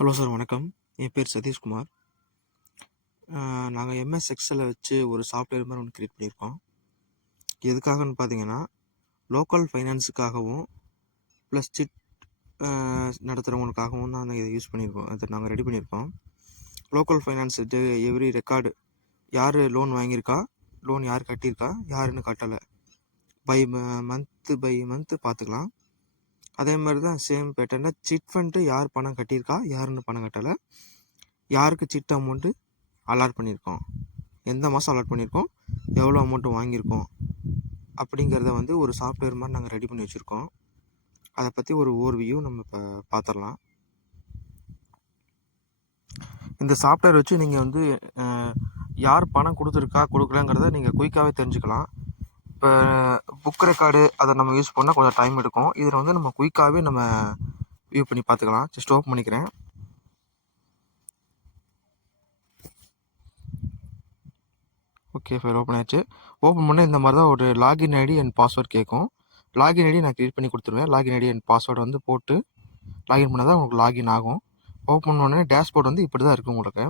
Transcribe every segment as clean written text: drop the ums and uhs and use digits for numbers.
Hello sir, வணக்கம். என் பேர் சதீஷ்குமார். நாங்கள் எம்எஸ் எக்ஸலை வச்சு ஒரு சாஃப்ட்வேர் மாதிரி ஒன்று க்ரியேட் பண்ணியிருக்கோம். எதுக்காகன்னு பார்த்தீங்கன்னா, லோக்கல் ஃபைனான்ஸுக்காகவும் ப்ளஸ் சிட் நடத்துகிறவங்களுக்காகவும் தான் இதை யூஸ் பண்ணியிருக்கோம். அதை நாங்கள் ரெடி பண்ணியிருக்கோம். லோக்கல் ஃபைனான்ஸ் எவ்ரி ரெக்கார்டு, யார் லோன் வாங்கியிருக்கா, லோன் யார் கட்டியிருக்கா, யாருன்னு கட்டலை, பை மந்த்து பார்த்துக்கலாம். அதே மாதிரி தான் சேம் பேட்டர்னில் சிட் ஃபண்ட்டு யார் பணம் கட்டியிருக்கா, யாருன்னு பணம் கட்டலை, யாருக்கு சிட் அமௌண்ட்டு அலாட் பண்ணியிருக்கோம், எந்த மாதம் அலாட் பண்ணியிருக்கோம், எவ்வளோ அமௌண்ட்டு வாங்கியிருக்கோம் அப்படிங்கிறத வந்து ஒரு சாஃப்ட்வேர் மாதிரி நாங்கள் ரெடி பண்ணி வச்சுருக்கோம். அதை பற்றி ஒரு ஓவர்வியூ நம்ம இப்போ பார்த்துடலாம். இந்த சாஃப்ட்வேர் வச்சு நீங்கள் வந்து யார் பணம் கொடுத்துருக்கா கொடுக்கலங்கிறத நீங்கள் குயிக்காகவே தெரிஞ்சுக்கலாம். இப்போ புக் ரெக்கார்டு அதை நம்ம யூஸ் பண்ணால் கொஞ்சம் டைம் எடுக்கும். இதில் வந்து நம்ம குயிக்காகவே நம்ம வியூ பண்ணி பார்த்துக்கலாம். ஜஸ்ட் ஓப்பன் பண்ணிக்கிறேன். ஓகே, ஃபைல் ஓப்பன் ஆச்சு. ஓப்பன் பண்ண இந்த மாதிரி தான் ஒரு லாகின் ஐடி அண்ட் பாஸ்வேர்ட் கேட்கும். லாகின் ஐடி நான் க்ரியேட் பண்ணி கொடுத்துருவேன். லாகின் ஐடி அண்ட் பாஸ்வேர்டு வந்து போட்டு லாகின் பண்ணால் தான் உங்களுக்கு லாகின் ஆகும். ஓப்பன் பண்ணோடனே டேஷ்போர்ட் வந்து இப்படி தான் இருக்குது உங்களுக்கு.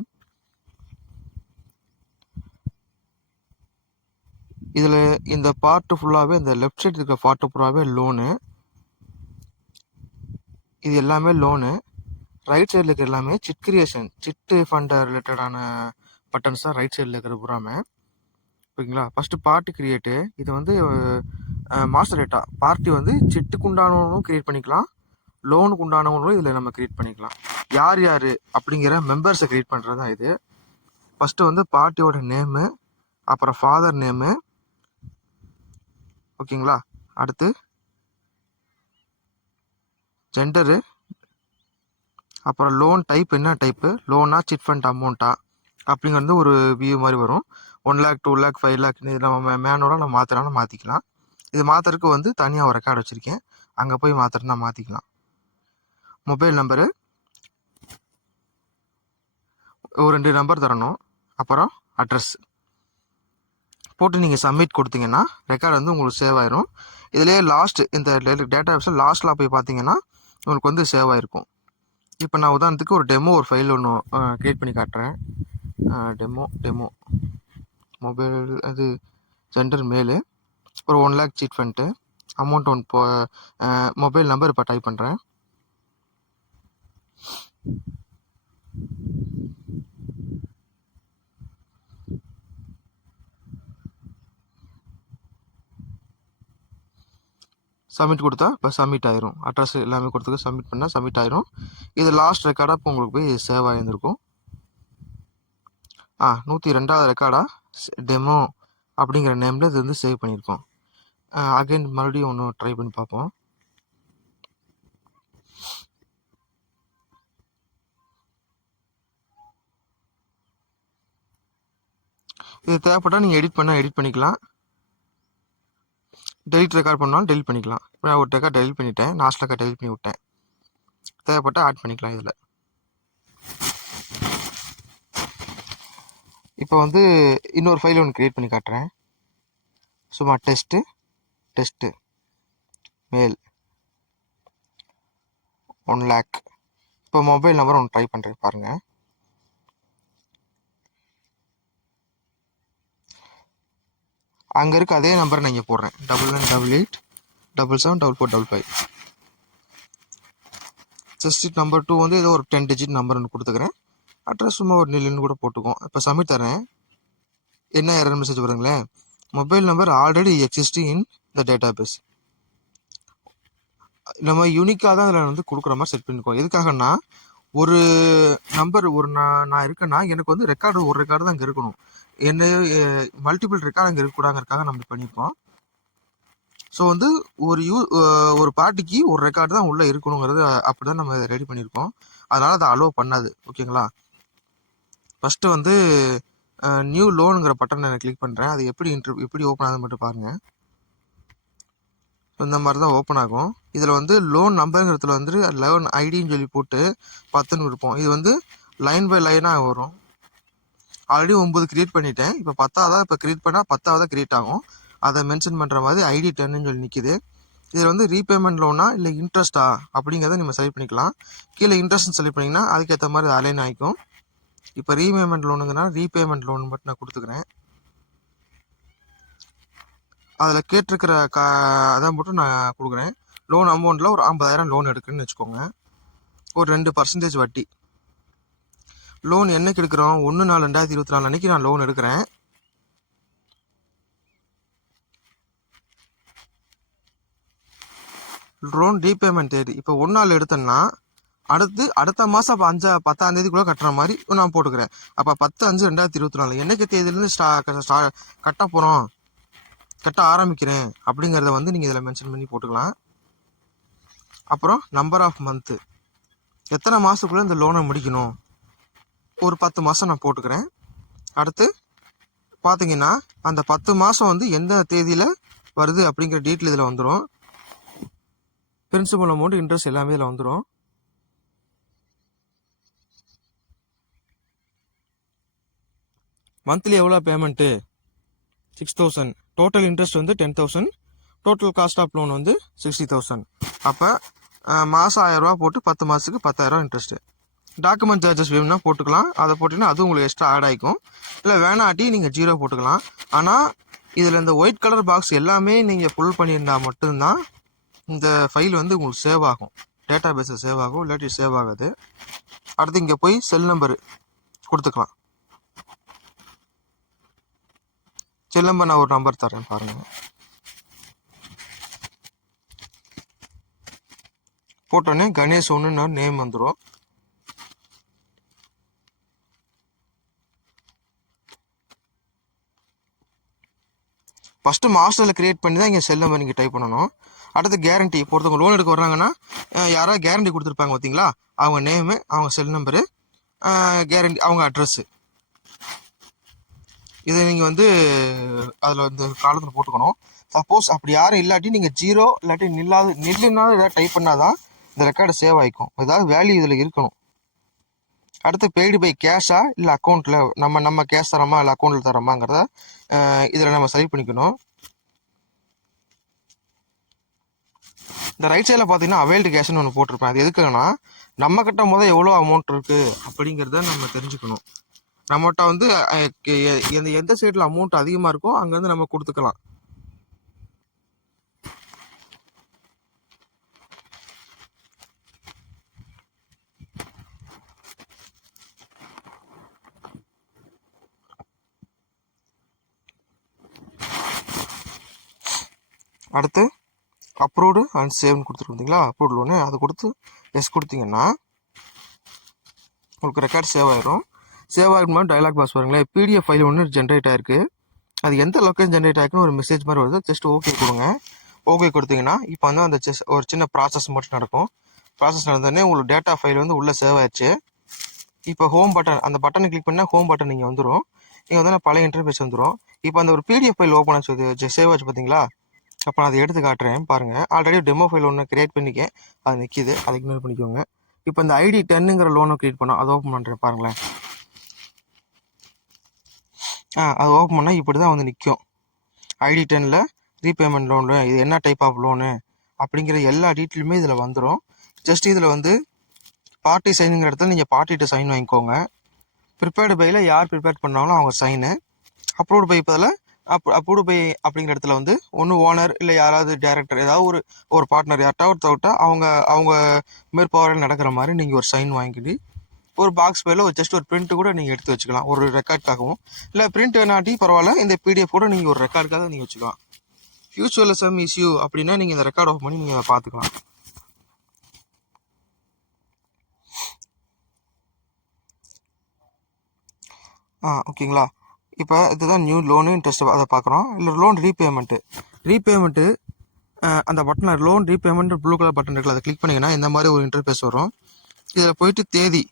இதில் இந்த பார்ட்டு ஃபுல்லாகவே, இந்த லெஃப்ட் சைடு இருக்க பார்ட்டு ஃபுல்லாகவே லோனு, இது எல்லாமே லோனு. ரைட் சைடில் இருக்கிற எல்லாமே சிட் கிரியேஷன், சிட்டு ஃபண்ட் ரிலேட்டடான பட்டன்ஸ் தான் ரைட் சைடில் இருக்கிற பூராமே. ஓகேங்களா? ஃபஸ்ட்டு பார்ட்டி கிரியேட்டு, இது வந்து மாஸ்டர் டேட்டா. பார்ட்டி வந்து சிட்டுக்கு உண்டானவங்களும் க்ரியேட் பண்ணிக்கலாம், லோனுக்கு உண்டானவங்களும் இதில் நம்ம க்ரியேட் பண்ணிக்கலாம். யார் யார் அப்படிங்கிற மெம்பர்ஸை க்ரியேட் பண்ணுறது தான் இது. ஃபஸ்ட்டு வந்து பார்ட்டியோட நேமு, அப்புறம் ஃபாதர் நேமு, ஓகேங்களா? அடுத்து ஜெண்டரு, அப்புறம் லோன் டைப், என்ன டைப்பு, லோனா சிட் ஃபண்ட் அமௌண்ட்டா அப்படிங்கிறது ஒரு வியூ மாதிரி வரும். 1 lakh 2 lakh 5 lakh இது நம்ம மேனுவலாக நம்ம மாற்றினாலும் மாற்றிக்கலாம். இது மாற்றுறதுக்கு வந்து தனியாக ஒரு ரெக்கார்டு வச்சுருக்கேன், அங்கே போய் மாற்றுறதுனா மாற்றிக்கலாம். மொபைல் நம்பரு ஒரு 2 நம்பர் தரணும், அப்புறம் அட்ரஸ் போட்டு நீங்கள் சப்மிட் கொடுத்தீங்கன்னா ரெக்கார்டு வந்து உங்களுக்கு சேவ் ஆயிரும். இதுலேயே லாஸ்ட் இந்த டேட்டா பேஸில் லாஸ்ட்டில் போய் பார்த்தீங்கன்னா உங்களுக்கு வந்து சேவ் ஆகிருக்கும். இப்போ நான் உதாரணத்துக்கு ஒரு டெமோ ஒரு ஃபைல் ஒன்று க்ரியேட் பண்ணி காட்டுறேன். டெமோ மொபைல், அது ஜெண்டர் மேலு, ஒரு 1 lakh சிட் ஃபண்ட்டு அமௌண்ட் ஒன்று மொபைல் நம்பர் இப்போ டைப் பண்ணுறேன். சப்மிட் கொடுத்தா இப்போ சப்மிட் ஆயிரும். அட்ரஸ் எல்லாமே கொடுத்துக்க சப்மிட் பண்ணால் சப்மிட் ஆயிரும். இது லாஸ்ட் ரெக்கார்டாக இப்போ உங்களுக்கு போய் சேவ் ஆகியிருந்திருக்கும். 102வது ரெக்கார்டாக டெமோ அப்படிங்கிற நேமில் இது வந்து சேவ் பண்ணியிருக்கோம். அகைன் மறுபடியும் ஒன்று ட்ரை பண்ணி பார்ப்போம். இது தேவைப்பட்டால் நீங்கள் எடிட் பண்ணிக்கலாம், டெலிட் ரெக்கார்ட் பண்ணாலும் டெலிட் பண்ணிக்கலாம். இப்போ நான் ஒரு ரெக்கார்ட் டெலிட் பண்ணிட்டேன், லாஸ்ட் ரெக்கார்ட் டெலிட் பண்ணி விட்டேன். தேவைப்பட்டால் ஆட் பண்ணிக்கலாம் இதில். இப்போ வந்து இன்னொரு ஃபைல் ஒன்று க்ரியேட் பண்ணி காட்டுறேன். சும்மா டெஸ்ட்டு மேல் 1 lakh. இப்போ மொபைல் நம்பர் ஒன்று ட்ரை பண்ணுறேன் பாருங்கள். அங்கே இருக்க அதே நம்பரை நான் இங்கே போடுறேன், 9988777455. ஜஸ்ட் நம்பர் 2 வந்து ஏதோ ஒரு 10 digit நம்பர் ஒன்று கொடுத்துக்கிறேன். அட்ரஸ் சும்மா ஒரு நில்லுன்னு கூட போட்டுக்கோம். இப்போ சப்மிட் தரேன். என்ன எரர் மெசேஜ் வருங்களேன், mobile number already existing in the database. நம்ம யூனிக்காக தான் அதில் வந்து கொடுக்குற மாதிரி செட் பண்ணிக்கோம். எதுக்காகன்னா, ஒரு நம்பர் நான் இருக்கேன்னா எனக்கு வந்து ஒரு ரெக்கார்டு தான் அங்கே இருக்கணும், என்ன மல்டிபிள் ரெக்கார்டு அங்கே இருக்கக்கூடாதுங்கிறதுக்காக நம்ம பண்ணியிருக்கோம். ஸோ வந்து ஒரு பார்ட்டிக்கு ஒரு ரெக்கார்டு தான் உள்ளே இருக்கணுங்கிறது அப்படி தான் நம்ம ரெடி பண்ணியிருக்கோம். அதனால் அதை அலோவ் பண்ணாது. ஓகேங்களா? ஃபஸ்ட்டு வந்து நியூ லோனுங்கிற பட்டன் நான் கிளிக் பண்ணுறேன். அது எப்படி ஓப்பன் ஆகுது மட்டும் பாருங்கள். இந்த மாதிரி தான் ஓப்பன் ஆகும். இதில் வந்து லோன் நம்பருங்கிறதுல வந்து லோன் ஐடின்னு சொல்லி போட்டு 10ன்னு இருப்போம். இது வந்து லைன் பை லைனாக வரும். ஆல்ரெடி 9 க்ரியேட் பண்ணிட்டேன். இப்போ 10ஆவதாக இப்போ க்ரியேட் பண்ணால் 10ஆவதாக க்ரியேட் ஆகும். அதை மென்ஷன் பண்ணுற மாதிரி ஐடி 10ன்னு சொல்லி நிற்கிது. இதில் வந்து ரீபேமெண்ட் லோனா இல்லை இன்ட்ரெஸ்ட்டா அப்படிங்கிறத நம்ம செலக்ட் பண்ணிக்கலாம். கீழே இன்ட்ரெஸ்ட்னு செலக்ட் பண்ணிங்கன்னா அதுக்கேற்ற மாதிரி அலைன் ஆகிக்கும். இப்போ ரீபேமெண்ட் லோனுங்கிறனால ரீபேமெண்ட் லோன் மட்டும் நான் கொடுத்துக்கிறேன். அதில் கேட்டிருக்கிற அதை மட்டும் நான் கொடுக்குறேன். லோன் அமௌண்ட்டில் ஒரு 50,000 லோன் எடுக்குன்னு வச்சுக்கோங்க. ஒரு 2% வட்டி. லோன் என்னைக்கு எடுக்கிறோம்? 1/4/2024 அன்னைக்கு நான் லோன் எடுக்கிறேன். லோன் ரீபேமெண்ட் தேதி இப்போ 1 நாள் எடுத்தேன்னா அடுத்த மாதம் 10ஆம் தேதிக்குள்ளே கட்டுற மாதிரி நான் போட்டுக்கிறேன். அப்போ 10/5/2024 என்னைக்கு தேதியிலேருந்து கட்ட போகிறோம், கட்ட ஆரம்பிக்கிறேன் அப்படிங்கிறத வந்து நீங்கள் இதில் மென்ஷன் பண்ணி போட்டுக்கலாம். அப்புறம் நம்பர் ஆஃப் மந்த்து, எத்தனை மாதத்துக்குள்ளே இந்த லோனை முடிக்கணும், ஒரு 10 மாதம் நான் போட்டுக்கிறேன். அடுத்து பார்த்தீங்கன்னா அந்த 10 மாதம் வந்து எந்த தேதியில் வருது அப்படிங்கிற டீட்டெயில் இதில் வந்துடும். பிரின்சிபல் அமௌண்ட், இன்ட்ரெஸ்ட் எல்லாமே இதில் வந்துடும். மந்த்லி எவ்வளோ பேமெண்ட்டு? 6,000. டோட்டல் இன்ட்ரெஸ்ட் வந்து 10,000. டோட்டல் காஸ்ட் ஆஃப் லோன் வந்து 60,000. அப்போ மாதம் 1,000 போட்டு 10 மாதத்துக்கு 10,000 இன்ட்ரெஸ்ட்டு. டாக்குமெண்ட் சார்ஜஸ் வேணும்னா போட்டுக்கலாம். அதை போட்டிங்கன்னா அது உங்களுக்கு எக்ஸ்ட்ரா ஆட் ஆகிக்கும். இல்லை வேணாட்டி நீங்கள் 0 போட்டுக்கலாம். ஆனால் இதில் இந்த ஒயிட் கலர் பாக்ஸ் எல்லாமே நீங்கள் ஃபுல் பண்ணியிருந்தால் மட்டும்தான் இந்த ஃபைல் வந்து உங்களுக்கு சேவ் ஆகும், டேட்டா பேஸில் சேவ் ஆகும், இல்லாட்டி சேவ் ஆகாது. அடுத்து இங்கே போய் செல் நம்பரு கொடுத்துக்கலாம். செல் நம்பர் நான் ஒரு நம்பர் தரேன் பாருங்கள். போட்டோன்னே கணேஷ் 1ன்னு நேம் வந்துடும். ஃபஸ்ட்டு மாஸ்டரில் க்ரியேட் பண்ணி தான் இங்கே செல் நம்பர் நீங்கள் டைப் பண்ணணும். அடுத்து கேரண்டி, ஒருத்தவங்க லோன் எடுக்க வர்றாங்கன்னா யாராவது கேரண்டி கொடுத்துருப்பாங்க பார்த்தீங்களா, அவங்க நேமு, அவங்க செல் நம்பரு, கேரண்டி, அவங்க அட்ரஸ்ஸு, இதை நீங்கள் வந்து அதில் இந்த காலத்தில் போட்டுக்கணும். சப்போஸ் அப்படி யாரும் இல்லாட்டி நீங்கள் 0 இல்லாட்டி நில்லுனாலும் ஏதாவது டைப் பண்ணால் தான் இந்த ரெக்கார்டு சேவ் ஆகிக்கும். ஏதாவது வேல்யூ இதில் இருக்கணும். அடுத்து பெய்டு பை கேஷா இல்லை அக்கௌண்ட்டில் நம்ம கேஷ் தரமா இல்லை அக்கௌண்ட்டில் தரமாங்கிறத இதில் நம்ம சரி பண்ணிக்கணும். இந்த ரைட் சைடில் பார்த்தீங்கன்னா அவைல்டு கேஷ்னு ஒன்று போட்டிருப்பேன். அது எதுக்குன்னா நம்ம கிட்ட முதல் எவ்வளோ அமௌண்ட் இருக்குது அப்படிங்கிறத நம்ம தெரிஞ்சுக்கணும். நம்மகிட்ட வந்து எந்த சைடில் அமௌண்ட் அதிகமாக இருக்கோ அங்கேருந்து நம்ம கொடுத்துக்கலாம். அடுத்து அப்ரூவ்டு அண்ட் சேவ்னு கொடுத்துருந்தீங்களா, அப்ரூவ்டு லோனு, அது கொடுத்து எஸ் கொடுத்தீங்கன்னா உங்களுக்கு ரெக்கார்ட் சேவ் ஆயிரும். சேவ் ஆகிடுமா டைலாக் பாக்ஸ் பாருங்களேன், பிடிஎஃப் ஃபைல் ஒன்று ஜென்ரேட் ஆயிருக்கு. அது எந்த லொக்கேஷன் ஜென்ரேட் ஆயிருக்குன்னு ஒரு மெசேஜ் மாதிரி வருது. ஜஸ்ட் ஓகே கொடுங்க. ஓகே கொடுத்தீங்கன்னா இப்போ வந்து அந்த ஒரு சின்ன ப்ராசஸ் மட்டும் நடக்கும். ப்ராசஸ் நடந்தோடனே உங்களுக்கு டேட்டா ஃபைல் வந்து உள்ளே சேவ் ஆயிடுச்சு. இப்போ ஹோம் பட்டன், அந்த பட்டனை கிளிக் பண்ணால் ஹோம் பட்டன் நீங்கள் வந்துடும். நீங்கள் வந்து பழைய இன்டர்ஃபேஸ் வந்துடும். இப்போ அந்த ஒரு பிடிஎஃப் ஃபைல் ஓப்பன் ஆச்சு, சேவ் ஆச்சு பார்த்தீங்களா. அப்போ நான் அதை எடுத்து காட்டுறேன் பாருங்கள். ஆல்ரெடி டெமோ ஃபைல் ஒன்று கிரியேட் பண்ணிக்கேன், அது நிற்கிது, அதை இக்னோர் பண்ணிக்கோங்க. இப்போ இந்த ஐடி 10ங்கிற லோனை கிரியேட் பண்ணோம், அதை ஓப்பன் பண்ணுறேன் பாருங்களேன். அது ஓப்பன் பண்ணால் இப்படி தான் வந்து நிற்கும். ஐடி 10ல் ரீபேமெண்ட் லோனு, இது என்ன டைப் ஆஃப் லோனு அப்படிங்கிற எல்லா டீட்டெயிலுமே இதில் வந்துடும். ஜஸ்ட் இதில் வந்து பார்ட்டி சைனுங்கிற இடத்துல நீங்கள் பார்ட்டிகிட்ட சைன் வாங்கிக்கோங்க. ப்ரிப்பேர்டு பையில் யார் ப்ரிப்பேர் பண்ணாங்களோ அவங்க சைனு. அப்ரூவ்டு பை பதில் அப்ரூவ்டு பை அப்படிங்கிற இடத்துல வந்து ஒன்று ஓனர் இல்லை யாராவது டேரக்டர், ஏதாவது ஒரு பார்ட்னர் யார்ட்டாவது ஒருத்தவர்கிட்ட அவங்க மேற்பார்வையில் நடக்கிற மாதிரி நீங்கள் ஒரு சைன் வாங்கிக்கிட்டு ஒரு பாக்ஸ் பேரில் ஜஸ்ட் ஒரு பிரிண்ட் கூட நீங்கள் எடுத்து வச்சுக்கலாம், ஒரு ரெக்கார்டுக்காகவும். இல்லை பிரிண்ட் வேணாட்டி பரவாயில்ல, இந்த பிடிஎஃப் கூட நீங்கள் ஒரு ரெக்கார்டுக்காக நீங்கள் வச்சுக்கலாம். ஃபியூச்சரில் சம் இஷ்யூ அப்படின்னா நீங்கள் இந்த ரெக்கார்ட் ஓப்பன் பண்ணி நீங்கள் அதை பார்த்துக்கலாம். ஓகேங்களா. இப்போ இதுதான் நியூ லோனு இன்ட்ரெஸ்ட் அதை பார்க்குறோம். இல்லை லோன் ரீபேமெண்ட்டு அந்த பட்டனை loan repayment blue colour button இருக்குல்ல, அதை கிளிக் பண்ணிங்கன்னா இந்த மாதிரி ஒரு இன்டர்ஃபேஸ் வரும். இதில் போயிட்டு தேதி,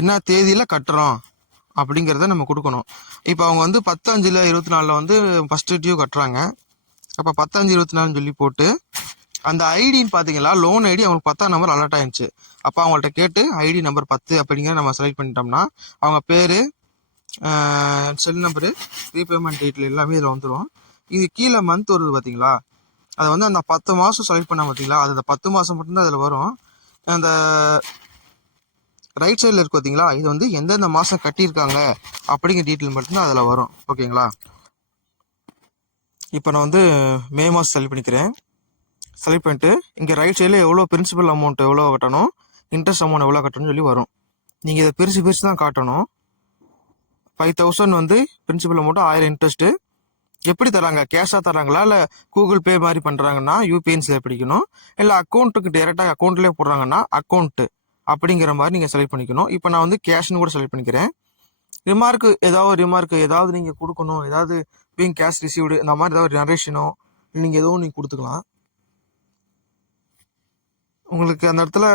என்ன தேதியில் கட்டுறோம் அப்படிங்கிறத நம்ம கொடுக்கணும். இப்போ அவங்க வந்து 10/5/24 வந்து ஃபஸ்ட்டு டியூ கட்டுறாங்க. அப்போ 10/5/24 சொல்லி போட்டு அந்த ஐடின்னு பார்த்தீங்களா, லோன் ஐடி அவங்களுக்கு 10ஆம் நம்பர் அலர்ட் ஆயிடுச்சு. அப்போ அவங்கள்ட்ட கேட்டு ஐடி நம்பர் 10 அப்படிங்கிற நம்ம செலக்ட் பண்ணிட்டோம்னா அவங்க பேர், செல் நம்பரு, ரீபேமெண்ட் டீட்டெயில் எல்லாமே இதில் வந்துடும். இது கீழே மந்த் வருது பார்த்தீங்களா, அதை வந்து அந்த 10 மாதம் செலக்ட் பண்ண பார்த்தீங்களா, அது அந்த 10 மாதம் மட்டும்தான் அதில் வரும். அந்த ரைட் சைடில் இருக்கு பார்த்தீங்களா, இது வந்து எந்தெந்த மாதம் கட்டியிருக்காங்க அப்படிங்கிற டீட்டெயில் மட்டும்தான் அதில் வரும். ஓகேங்களா. இப்போ நான் வந்து மே மாதம் செலக்ட் பண்ணிக்கிறேன். செலக்ட் பண்ணிட்டு இங்கே ரைட் சைடில் எவ்வளோ பிரின்சிபல் அமௌண்ட் எவ்வளோ கட்டணும், இன்ட்ரெஸ்ட் அமௌண்ட் எவ்வளோ கட்டணும்னு சொல்லி வரும். நீங்கள் இதை பிரித்து தான் காட்டணும். 5000 வந்து பிரின்சிபல் அமௌண்ட்டு, 1000 இன்ட்ரெஸ்ட்டு. எப்படி தராங்க, கேஷாக தராங்களா இல்லை கூகுள் பே மாதிரி பண்ணுறாங்கன்னா யூபிஐன்னு செலக்ட் பண்ணிக்கணும். இல்லை அக்கௌண்ட்டுக்கு டேரெக்டாக அக்கௌண்ட்லேயே போடுறாங்கன்னா அக்கௌண்ட்டு அப்படிங்கிற மாதிரி நீங்கள் செலக்ட் பண்ணிக்கணும். இப்போ நான் வந்து கேஷ்னு கூட செலக்ட் பண்ணிக்கிறேன். ஏதாவது நீங்கள் கொடுக்கணும், ஏதாவது பீங் கேஷ் ரிசீவ்டு இந்த மாதிரி ஏதாவது நரேஷனோ நீங்கள் எதுவும் நீங்கள் கொடுத்துக்கலாம். உங்களுக்கு அந்த இடத்துல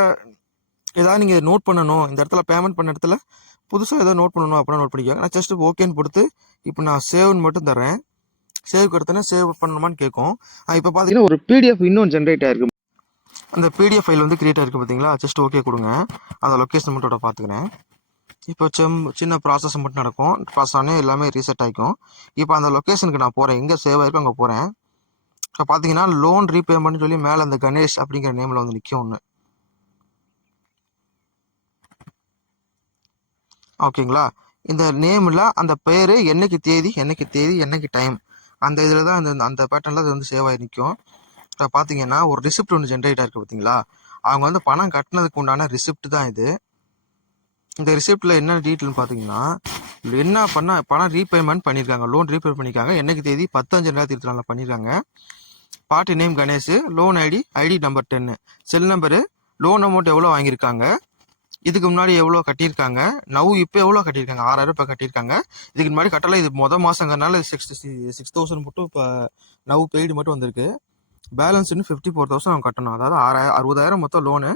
ஏதாவது நீங்கள் நோட் பண்ணணும், இந்த இடத்துல பேமெண்ட் பண்ண இடத்துல புதுசாக ஏதாவது நோட் பண்ணணும் அப்படின்னா நோட் பண்ணிக்கோங்க. நான் ஜஸ்ட் ஓகேன்னு கொடுத்து இப்போ நான் சேவ்னு மட்டும் தரேன். சேவ் கொடுத்தேன்னா சேவ் பண்ணணுமான்னு கேட்கும். இப்போ பார்த்தீங்கன்னா ஒரு பிடிஎஃப் இன்னும் ஜென்ரேட் ஆயிருக்கு. அந்த பிடிஎஃப் ஃபைல் வந்து கிரியேட் ஆயிருக்கு பார்த்தீங்களா, ஜஸ்ட் ஓகே கொடுங்க. அந்த லொக்கேஷன் மட்டும் பார்த்துக்கிறேன். இப்போ சின்ன ப்ராசஸ் மட்டும் நடக்கும். ப்ராசஸ் ஆனால் எல்லாமே ரீசெட் ஆகிக்கும். இப்போ அந்த லொக்கேஷனுக்கு நான் போகிறேன், எங்கே சேவ் ஆகிருக்கோ அங்கே போகிறேன். இப்போ பார்த்தீங்கன்னா லோன் ரீபேமெண்ட்னு சொல்லி மேலே அந்த கணேஷ் அப்படிங்கிற நேமில் வந்து நிற்கும் ஒன்று. ஓகேங்களா. இந்த நேமில் அந்த பேர், என்னைக்கு தேதி என்னைக்கு டைம், அந்த இதில் தான் அந்த பேட்டர்னில் அது வந்து சேவ் ஆகி நிற்கும். இப்போ பார்த்தீங்கன்னா ஒரு ரிசிப்ட் ஒன்று ஜென்ரேட் ஆகிருக்கு பார்த்தீங்களா, அவங்க வந்து பணம் கட்டினதுக்கு உண்டான ரிசிப்ட் தான் இது. இந்த ரிசிப்டில் என்ன டீட்டெயில்னு பார்த்தீங்கன்னா, என்ன பணம் ரீபேமெண்ட் பண்ணியிருக்காங்க, லோன் ரீபேமெண்ட் பண்ணியிருக்காங்க, என்னைக்கு தேதி 10/5/2024 பண்ணியிருக்காங்க. Party name Ganesh, loan ID number 10, cell number, loan amount எவ்வளோ வாங்கியிருக்காங்க, இதுக்கு முன்னாடி எவ்வளோ கட்டியிருக்காங்க, இப்போ எவ்வளோ கட்டியிருக்காங்க, 6000 இப்போ கட்டியிருக்காங்க. இதுக்கு முன்னாடி கட்டலை, இது மாதங்கிறனால 6,000 மட்டும் இப்போ பெய்டு மட்டும் வந்திருக்கு. பேலன்ஸ் இன்னும் 54,000 அவங்க கட்டணும். அதாவது 60,000 மொத்தம் லோனு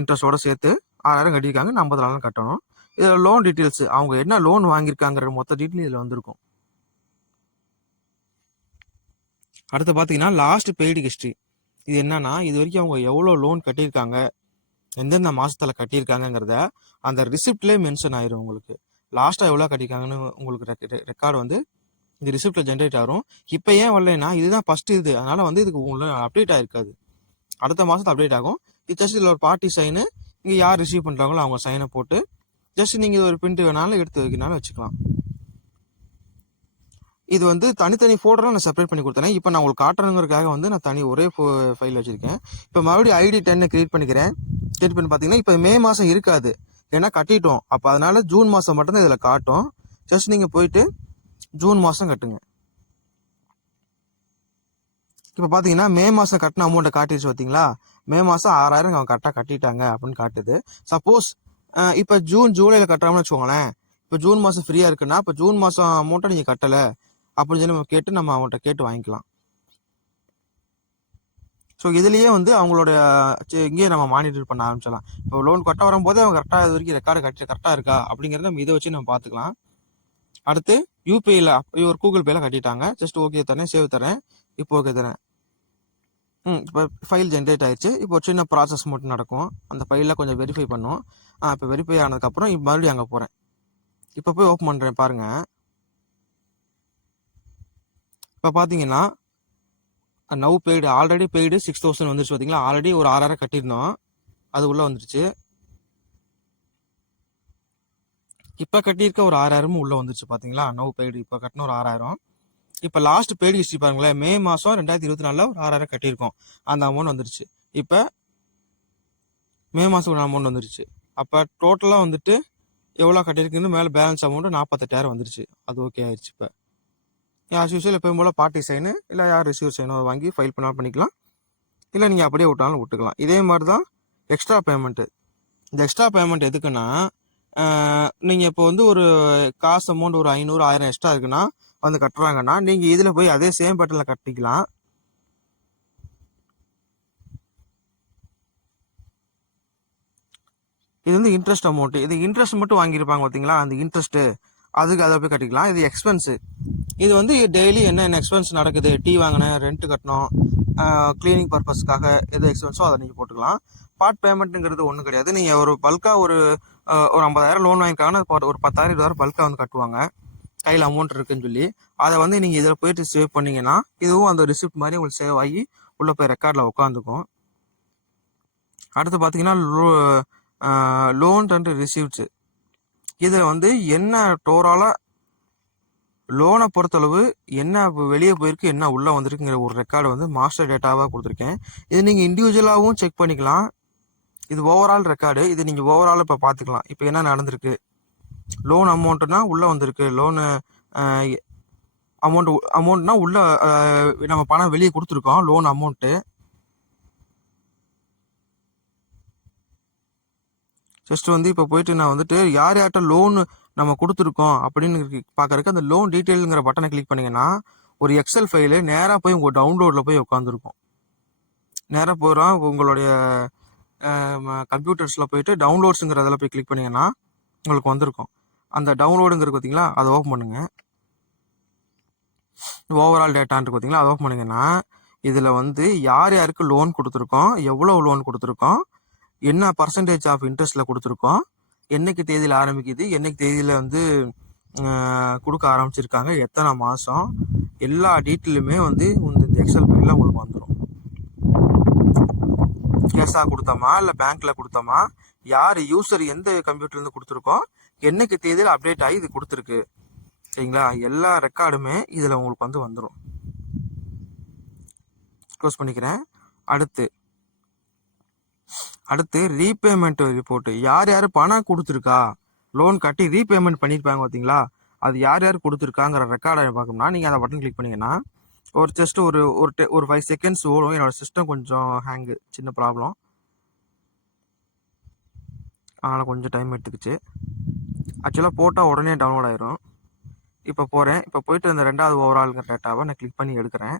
இன்ட்ரெஸ்ட்டோட சேர்த்து 6000 கட்டியிருக்காங்க, 50,000 கட்டணும். இதில் லோன் டீட்டெயில்ஸ், அவங்க என்ன லோன் வாங்கியிருக்காங்கிற மொத்த டீட்டெயில் இதில் வந்திருக்கும். அடுத்து பார்த்தீங்கன்னா லாஸ்ட் பெய்டு ஹிஸ்ட்ரி. இது என்னன்னா, இது வரைக்கும் அவங்க எவ்வளோ லோன் கட்டியிருக்காங்க, எந்தெந்த மாதத்தில் கட்டியிருக்காங்கிறத அந்த ரிசிப்ட்லேயே மென்ஷன் ஆயிரும். உங்களுக்கு லாஸ்ட்டாக எவ்வளோ கட்டியிருக்காங்கன்னு உங்களுக்கு ரெக்கார்டு வந்து இந்த ரிசிப்டில் ஜென்ரேட் ஆகும். இப்போ ஏன் வரலைன்னா இதுதான் ஃபஸ்ட்டு இது, அதனால் வந்து இதுக்கு உங்களுக்கு அப்டேட் ஆகிருக்காது. அடுத்த மாதத்து அப்டேட் ஆகும். இது ஜஸ்ட் இதில் ஒரு பார்ட்டி சைனு, இங்கே யார் ரிசீவ் பண்ணுறாங்களோ அவங்க சைனை போட்டு ஜஸ்ட் நீங்கள் ஒரு பிரிண்ட் வேணாலும் எடுத்து வைக்கனாலும் வச்சுக்கலாம். இது வந்து தனித்தனி ஃபோல்டராக நான் செப்பரேட் பண்ணி கொடுத்தேன். இப்போ நான் உங்களுக்கு காட்டுறதுங்கிறதுக்காக வந்து நான் ஒரே ஃபைல் வச்சுருக்கேன். இப்போ மறுபடியும் ஐடி 10 கிரியேட் பண்ணிக்கிறேன். கிரியேட் பண்ணி பார்த்தீங்கன்னா இப்போ மே மாதம் இருக்காது, ஏன்னா கட்டிட்டோம். அப்போ அதனால ஜூன் மாதம் மட்டும்தான் இதில் காட்டும். ஜஸ்ட் நீங்கள் போயிட்டு ஜூன் மாதம் கட்டுங்க. இப்போ பார்த்தீங்கன்னா மே மாதம் கட்டின அமௌண்ட்டை காட்டிடுச்சு பார்த்தீங்களா. மே மாதம் 6000 அவங்க கரெக்டாக கட்டிட்டாங்க அப்படின்னு காட்டுது. சப்போஸ் இப்போ ஜூலையில் கட்டுறாங்கன்னு வச்சுக்கோங்களேன். இப்போ ஜூன் மாதம் ஃப்ரீயாக இருக்குன்னா இப்போ ஜூன் மாதம் அமௌண்ட்டை நீங்கள் கட்டலை அப்படின்னு சொல்லி நம்ம அவங்கள்ட்ட கேட்டு வாங்கிக்கலாம். ஸோ இதுலேயே வந்து அவங்களோட இங்கேயே நம்ம மானிட்டர் பண்ண ஆரம்பிச்சிடலாம். இப்போ லோன் கட்ட வரும்போது அவங்க கரெக்டாக இது வரைக்கும் ரெக்கார்டு கரெக்டாக இருக்கா அப்படிங்கிறத நம்ம இதை வச்சு நம்ம பார்த்துக்கலாம். அடுத்து யூபிஐயில் ஒரு கூகுள் பேல கட்டிட்டாங்க. ஜஸ்ட் ஓகே தரேன், சேவ் தரேன். இப்போ ஓகே தரேன். இப்போ ஃபைல் ஜென்ரேட் ஆயிடுச்சு. இப்போ சின்ன ப்ராசஸ் மட்டும் நடக்கும். அந்த ஃபைலில் கொஞ்சம் வெரிஃபை பண்ணும். இப்போ வெரிஃபை ஆனதுக்கப்புறம் இப்போ மறுபடியும் அங்கே போகிறேன். இப்போ போய் ஓப்பன் பண்ணுறேன் பாருங்கள். இப்போ பார்த்தீங்கன்னா பெய்டு, ஆல்ரெடி பெய்டு 6,000 வந்துருச்சு பார்த்தீங்களா. ஆல்ரெடி ஒரு 6000 கட்டியிருந்தோம், அது உள்ளே வந்துருச்சு. இப்போ கட்டியிருக்க ஒரு 6000 உள்ளே வந்துருச்சு பார்த்தீங்களா. பெய்டு இப்போ கட்டின ஒரு 6000. இப்போ லாஸ்ட் பெய்டு ஹிஸ்ட்ரி பாருங்களேன். மே மாதம் 2024 ஒரு 6000 கட்டியிருக்கோம், அந்த அமௌண்ட் வந்துருச்சு. இப்போ மே மாதம் ஒரு அமௌண்ட் வந்துருச்சு. அப்போ டோட்டலாக வந்துட்டு எவ்வளோ கட்டியிருக்குன்னு மேலே பேலன்ஸ் அமௌண்ட்டு 48,000 வந்துருச்சு. அது ஓகே ஆயிடுச்சு. இப்போ ஆஸ் யூஸ்வல் எப்பவும் போல் பார்ட்டி சைனு இல்லை யார் ரிசீவர் சைனோ வாங்கி ஃபைல் பண்ணாலும் பண்ணிக்கலாம், இல்லை நீங்கள் அப்படியே விட்டாலும் விட்டுக்கலாம். இதே மாதிரி தான் எக்ஸ்ட்ரா பேமெண்ட்டு. இந்த எக்ஸ்ட்ரா பேமெண்ட் எதுக்குன்னா, நீங்கள் இப்போ வந்து ஒரு காசு அமௌண்ட் ஒரு 500 1000 எக்ஸ்ட்ரா இருக்குன்னா வந்து கட்டுறாங்கன்னா நீங்கள் இதில் போய் அதே சேம் பேட்டர்னில் கட்டிக்கலாம். இது வந்து இன்ட்ரெஸ்ட் அமௌண்ட்டு. இது இன்ட்ரெஸ்ட் மட்டும் வாங்கியிருப்பாங்க பார்த்தீங்களா, அந்த இன்ட்ரெஸ்ட்டு அதுக்கு அதை போய் கட்டிக்கலாம். இது எக்ஸ்பென்ஸு. இது வந்து டெய்லி என்னென்ன எக்ஸ்பென்ஸ் நடக்குது, டீ வாங்கினேன், ரெண்ட்டு கட்டணும், க்ளீனிங் பர்பஸ்க்காக எது எக்ஸ்பென்ஸோ அதை நீங்கள் போட்டுக்கலாம். பார்ட் பேமெண்ட்டுங்கிறது ஒன்றும் கிடையாது. நீங்கள் ஒரு பல்காக ஒரு 50,000 லோன் வாங்கிக்காங்கன்னா ஒரு 10,000 20,000 பல்காக வந்து கட்டுவாங்க. கையில் அமௌண்ட் இருக்குன்னு சொல்லி அதை வந்து நீங்கள் இதில் போயிட்டு சேவ் பண்ணிங்கன்னா இதுவும் அந்த ரிசிப்ட் மாதிரி உங்களுக்கு சேவ் ஆகி உள்ளே போய் ரெக்கார்டில் உட்காந்துக்கும். அடுத்து பார்த்தீங்கன்னா லோன் அண்ட் ரிசீவ்ட்ஸு. இதில் வந்து என்ன டோட்டலாக லோனை பொறுத்தளவு என்ன வெளியே போயிருக்கு என்ன உள்ளே வந்திருக்குங்கிற ஒரு ரெக்கார்டு வந்து மாஸ்டர் டேட்டாவாக கொடுத்துருக்கேன். இது நீங்கள் இண்டிவிஜுவலாகவும் செக் பண்ணிக்கலாம். இது ஓவரால் ரெக்கார்டு. இது நீங்கள் ஓவரால் இப்போ பார்த்துக்கலாம். இப்போ என்ன நடந்திருக்கு, லோன் அமௌண்ட்டுனா உள்ளே வந்திருக்கு, லோனு அமௌண்ட்னா உள்ள நம்ம பணம் வெளியே கொடுத்துருக்கோம் லோன் அமௌண்ட்டு. ஜஸ்ட் வந்து இப்போ போயிட்டு நான் வந்துட்டு யார் யார்கிட்ட லோன் நம்ம கொடுத்துருக்கோம் அப்படின்னு பார்க்கறதுக்கு அந்த லோன் டீட்டெயிலுங்கிற பட்டனை கிளிக் பண்ணிங்கன்னா ஒரு எக்ஸல் ஃபைலு நேராக போய் உங்கள் டவுன்லோடில் போய் உட்காந்துருக்கும். நேராக போகிறோம் உங்களுடைய கம்ப்யூட்டர்ஸில் போயிட்டு டவுன்லோட்ஸுங்கிறதில் போய் கிளிக் பண்ணிங்கன்னா உங்களுக்கு வந்திருக்கும். அந்த டவுன்லோடுங்கிறது பார்த்தீங்களா, அதை ஓப்பன் பண்ணுங்கள். ஓவரால் டேட்டான்ட்டு பார்த்தீங்களா, அதை ஓப்பன் பண்ணிங்கன்னா இதில் வந்து யார் யாருக்கு லோன் கொடுத்துருக்கோம், எவ்வளோ லோன் கொடுத்துருக்கோம், என்ன பர்சன்டேஜ் ஆஃப் இன்ட்ரெஸ்ட்டில் கொடுத்துருக்கோம், என்னைக்கு தேதியில் ஆரம்பிக்குது, என்னைக்கு தேதியில் வந்து கொடுக்க ஆரம்பிச்சிருக்காங்க, எத்தனை மாதம், எல்லா டீட்டெயிலுமே வந்து இந்த எக்ஸல் ஃபைலில் உங்களுக்கு வந்துடும். கேஷாக கொடுத்தோமா இல்லை பேங்க்கில் கொடுத்தோமா, யார் யூசர் எந்த கம்ப்யூட்டர்லேருந்து கொடுத்துருக்கோம், என்னைக்கு தேதியில் அப்டேட் ஆகி இது கொடுத்துருக்கு, சரிங்களா, எல்லா ரெக்கார்டுமே இதில் உங்களுக்கு வந்து வந்துடும். க்ளோஸ் பண்ணிக்கிறேன். அடுத்து ரீபேமெண்ட் ரிப்போர்ட்டு. யார் யார் பணம் கொடுத்துருக்கா, லோன் கட்டி ரீபேமெண்ட் பண்ணியிருப்பாங்க பார்த்தீங்களா, அது யார் யார் கொடுத்துருக்காங்கிற ரெக்கார்டை பார்க்கணும்னா நீங்கள் அந்த பட்டன் கிளிக் பண்ணிங்கன்னா ஒரு ஜஸ்ட் ஒரு 5 செகண்ட்ஸ் ஓடும். என்னோடய சிஸ்டம் கொஞ்சம் ஹேங்கு, சின்ன ப்ராப்ளம், அதனால் கொஞ்சம் டைம் எடுத்துக்கிச்சு. ஆக்சுவலாக போட்டால் உடனே டவுன்லோட் ஆயிரும். இப்போ போகிறேன். இப்போ போயிட்டு அந்த 2வது ஓவரால்ங்கிற டேட்டாவை நான் கிளிக் பண்ணி எடுக்கிறேன்.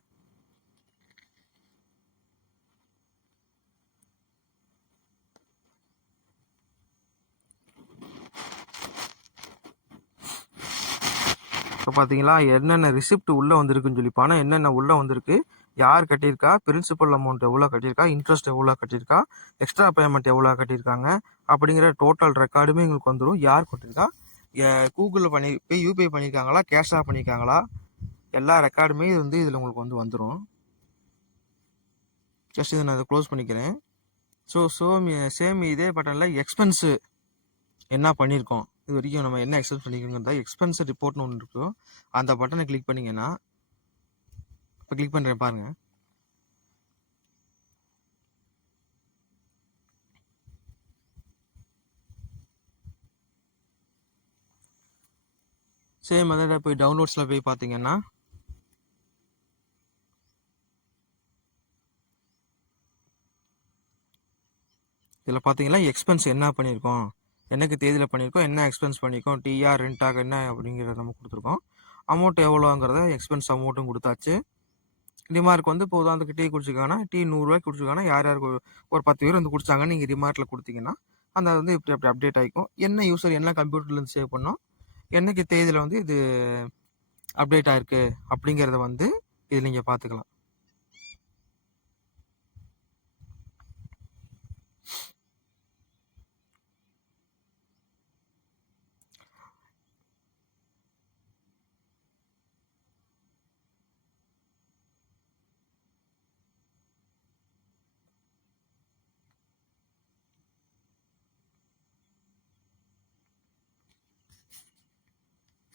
இப்போ பார்த்தீங்களா என்னென்ன ரிசிப்ட் உள்ளே வந்திருக்குன்னு சொல்லி, பணம் என்னென்ன உள்ளே வந்திருக்கு, யார் கட்டியிருக்கா, பிரின்சிபல் அமௌண்ட் எவ்வளோ கட்டியிருக்கா, இன்ட்ரெஸ்ட் எவ்வளோ கட்டியிருக்கா, எக்ஸ்ட்ரா பேமெண்ட் எவ்வளோ கட்டியிருக்காங்க அப்படிங்கிற டோட்டல் ரெக்கார்டுமே எங்களுக்கு வந்துடும். யார் கட்டியிருக்கா, கூகுளில் போய் யூபிஐ பண்ணியிருக்காங்களா, கேஷாக பண்ணியிருக்காங்களா, எல்லா ரெக்கார்டுமே வந்து இதில் உங்களுக்கு வந்து வந்துடும். ஜஸ்ட் இதை நான் இதை க்ளோஸ் பண்ணிக்கிறேன். சேம் இதே பட்டனில் எக்ஸ்பென்ஸு என்ன பண்ணியிருக்கோம், இது வரைக்கும் நம்ம என்ன எக்ஸ்பென்ஸ் பண்ணிக்கிறோங்கிறதா எக்ஸ்பென்ஸ் ரிப்போர்ட்னு ஒன்று இருக்கும். அந்த பட்டனை கிளிக் பண்ணிங்கன்னா, இப்போ கிளிக் பண்ணுறேன் பாருங்கள். சேம் அதை போய் டவுன்லோட்ஸில் போய் பார்த்தீங்கன்னா இதில் பார்த்தீங்கன்னா எக்ஸ்பென்ஸ் என்ன பண்ணியிருக்கோம், என்னைக்கு தேதியில் பண்ணியிருக்கோம், என்ன எக்ஸ்பென்ஸ் பண்ணியிருக்கோம், டிஆர் ரெண்டாக என்ன அப்படிங்கிறத நம்ம கொடுத்துருக்கோம். அமௌண்ட் எவ்வளோங்கிறத எக்ஸ்பென்ஸ் அமௌண்ட்டும் கொடுத்தாச்சு. டிமார்க் வந்து இப்போ உதாரணத்துக்கு டீ குடிச்சிருக்காங்கன்னா டீ 100 ரூபாய்க்கு குடிச்சிருக்காங்கன்னா யார் யாருக்கு ஒரு 10 பேர் வந்து குடிச்சாங்கன்னு நீங்கள் டிமார்ட்டில் கொடுத்தீங்கன்னா அந்த வந்து இப்படி அப்டேட் ஆகிக்கும். என்ன யூசர் என்ன கம்ப்யூட்டர்லேருந்து சேவ் பண்ணோம், என்னைக்கு தேதியில் வந்து இது அப்டேட் ஆயிருக்கு அப்படிங்கிறத வந்து இது நீங்கள் பார்த்துக்கலாம்.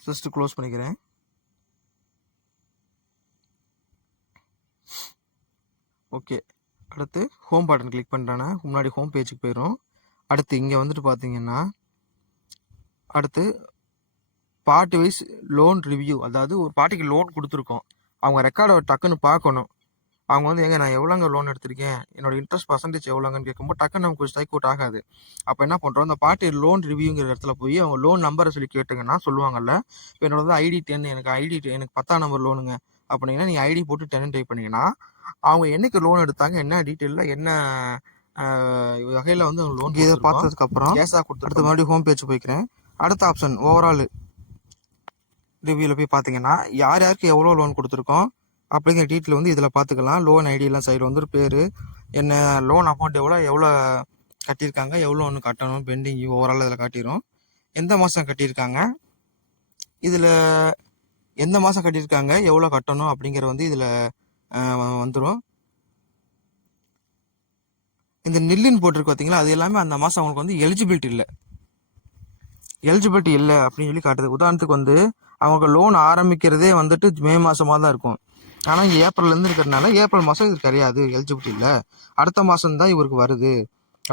ஜஸ்ட் க்ளோஸ் பண்ணிக்கிறேன். ஓகே, அடுத்து ஹோம் பட்டன் கிளிக் பண்ணுறேன்னா முன்னாடி ஹோம் பேஜுக்கு போயிடும். அடுத்து இங்கே வந்துட்டு பார்த்தீங்கன்னா அடுத்து பார்ட்டி வைஸ் லோன் ரிவ்யூ, அதாவது ஒரு பார்ட்டிக்கு லோன் கொடுத்துருக்கோம், அவங்க ரெக்கார்டை டக்குன்னு பார்க்கணும். அவங்க வந்து எங்கே நான் எவ்வளோங்க லோன் எடுத்திருக்கேன், என்னோட இன்ட்ரெஸ்ட் பர்சன்டேஜ் எவ்வளோங்கன்னு கேட்கும்போது டக்குன்னு நமக்கு ஸ்ட்ரைக் அவுட் ஆகாது. அப்போ என்ன பண்ணுறோம், இந்த பார்ட்டி லோன் ரிவ்யூங்கிற இடத்துல போய் அவங்க லோன் நம்பரை சொல்லி கேட்டுங்கன்னா சொல்லுவாங்கல்ல. இப்போ என்னோட வந்து ஐடி 10, எனக்கு 10ஆம் நம்பர் லோனுங்க அப்படிங்கன்னா நீங்கள் ஐடி போட்டு 10 டைப் பண்ணிங்கன்னா அவங்க என்னைக்கு லோன் எடுத்தாங்க, என்ன டீட்டெயிலில், என்ன வகையில் வந்து அவங்க லோன் இதை பார்த்ததுக்கப்புறம் கேஷாக கொடுத்துட்டு மறுபடியும் ஹோம் பேஜ் போய்க்கிறேன். அடுத்த ஆப்ஷன் ஓவரால் ரிவ்யூவில் போய் பார்த்தீங்கன்னா யார் யாருக்கு எவ்வளோ லோன் கொடுத்துருக்கோம் அப்படிங்கிற டீட்டெயில் வந்து இதில் பார்த்துக்கலாம். லோன் ஐடியெல்லாம் சைடு வந்து பேர், என்ன லோன் அமௌண்ட் எவ்வளோ கட்டியிருக்காங்க, எவ்வளோ ஒன்று கட்டணும் பெண்டிங் ஓவரால் இதில் காட்டிடும். எந்த மாதம் கட்டியிருக்காங்க, இதில் எந்த மாதம் கட்டியிருக்காங்க, எவ்வளோ கட்டணும் அப்படிங்கிற வந்து இதில் வந்துடும். இந்த நில்லுன்னு போட்டிருக்கு பார்த்தீங்களா, அது எல்லாமே அந்த மாதம் அவங்களுக்கு வந்து எலிஜிபிலிட்டி இல்லை அப்படின்னு சொல்லி காட்டுது. உதாரணத்துக்கு வந்து அவங்க லோன் ஆரம்பிக்கிறதே வந்துட்டு மே மாதமாக தான் இருக்கும். ஆனால் இங்கே ஏப்ரல்லேருந்து இருக்கிறதுனால ஏப்ரல் மாதம் இது கிடையாது, எலிஜிபிலிட்டி இல்லை, அடுத்த மாதம் தான் இவருக்கு வருது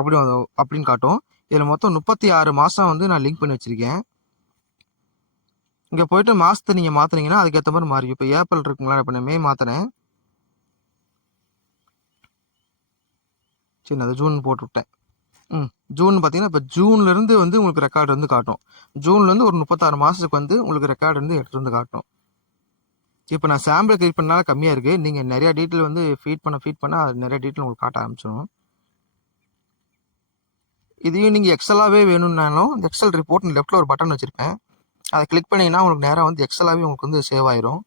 அப்படின்னு காட்டும். இதில் மொத்தம் 36 மாதம் வந்து நான் லிங்க் பண்ணி வச்சுருக்கேன். இங்கே போயிட்டு மாதத்தை நீங்கள் மாற்றினீங்கன்னா அதுக்கேற்ற மாதிரி மாறி. இப்போ ஏப்ரல் இருக்குங்களா, இப்போ நான் மே மாற்றினேன், சரி நான் ஜூன் போட்டு விட்டேன். ஜூன் பார்த்தீங்கன்னா இப்போ ஜூன்லேருந்து வந்து உங்களுக்கு ரெக்கார்டு வந்து காட்டும். ஜூன்லேருந்து ஒரு 36 மாதத்துக்கு வந்து உங்களுக்கு ரெக்கார்டு வந்து எடுத்துகிட்டு வந்து காட்டும். இப்போ நான் சாம்பிள் கிரியேட் பண்ணால கம்மியாக இருக்குது. நீங்கள் நிறையா டீட்டெயில் வந்து ஃபீட் பண்ண அது நிறைய டீட்டெயில் உங்களுக்கு காட்ட ஆரம்பிச்சிடும். இதையும் நீங்கள் எக்ஸலாகவே வேணும்னாலும் இந்த எக்ஸல் ரிப்போர்ட் லெஃப்ட்டில் ஒரு பட்டன் வச்சுருப்பேன், அதை கிளிக் பண்ணிங்கன்னா உங்களுக்கு நேராக வந்து எக்ஸலாகவே உங்களுக்கு வந்து சேவ் ஆயிரும்.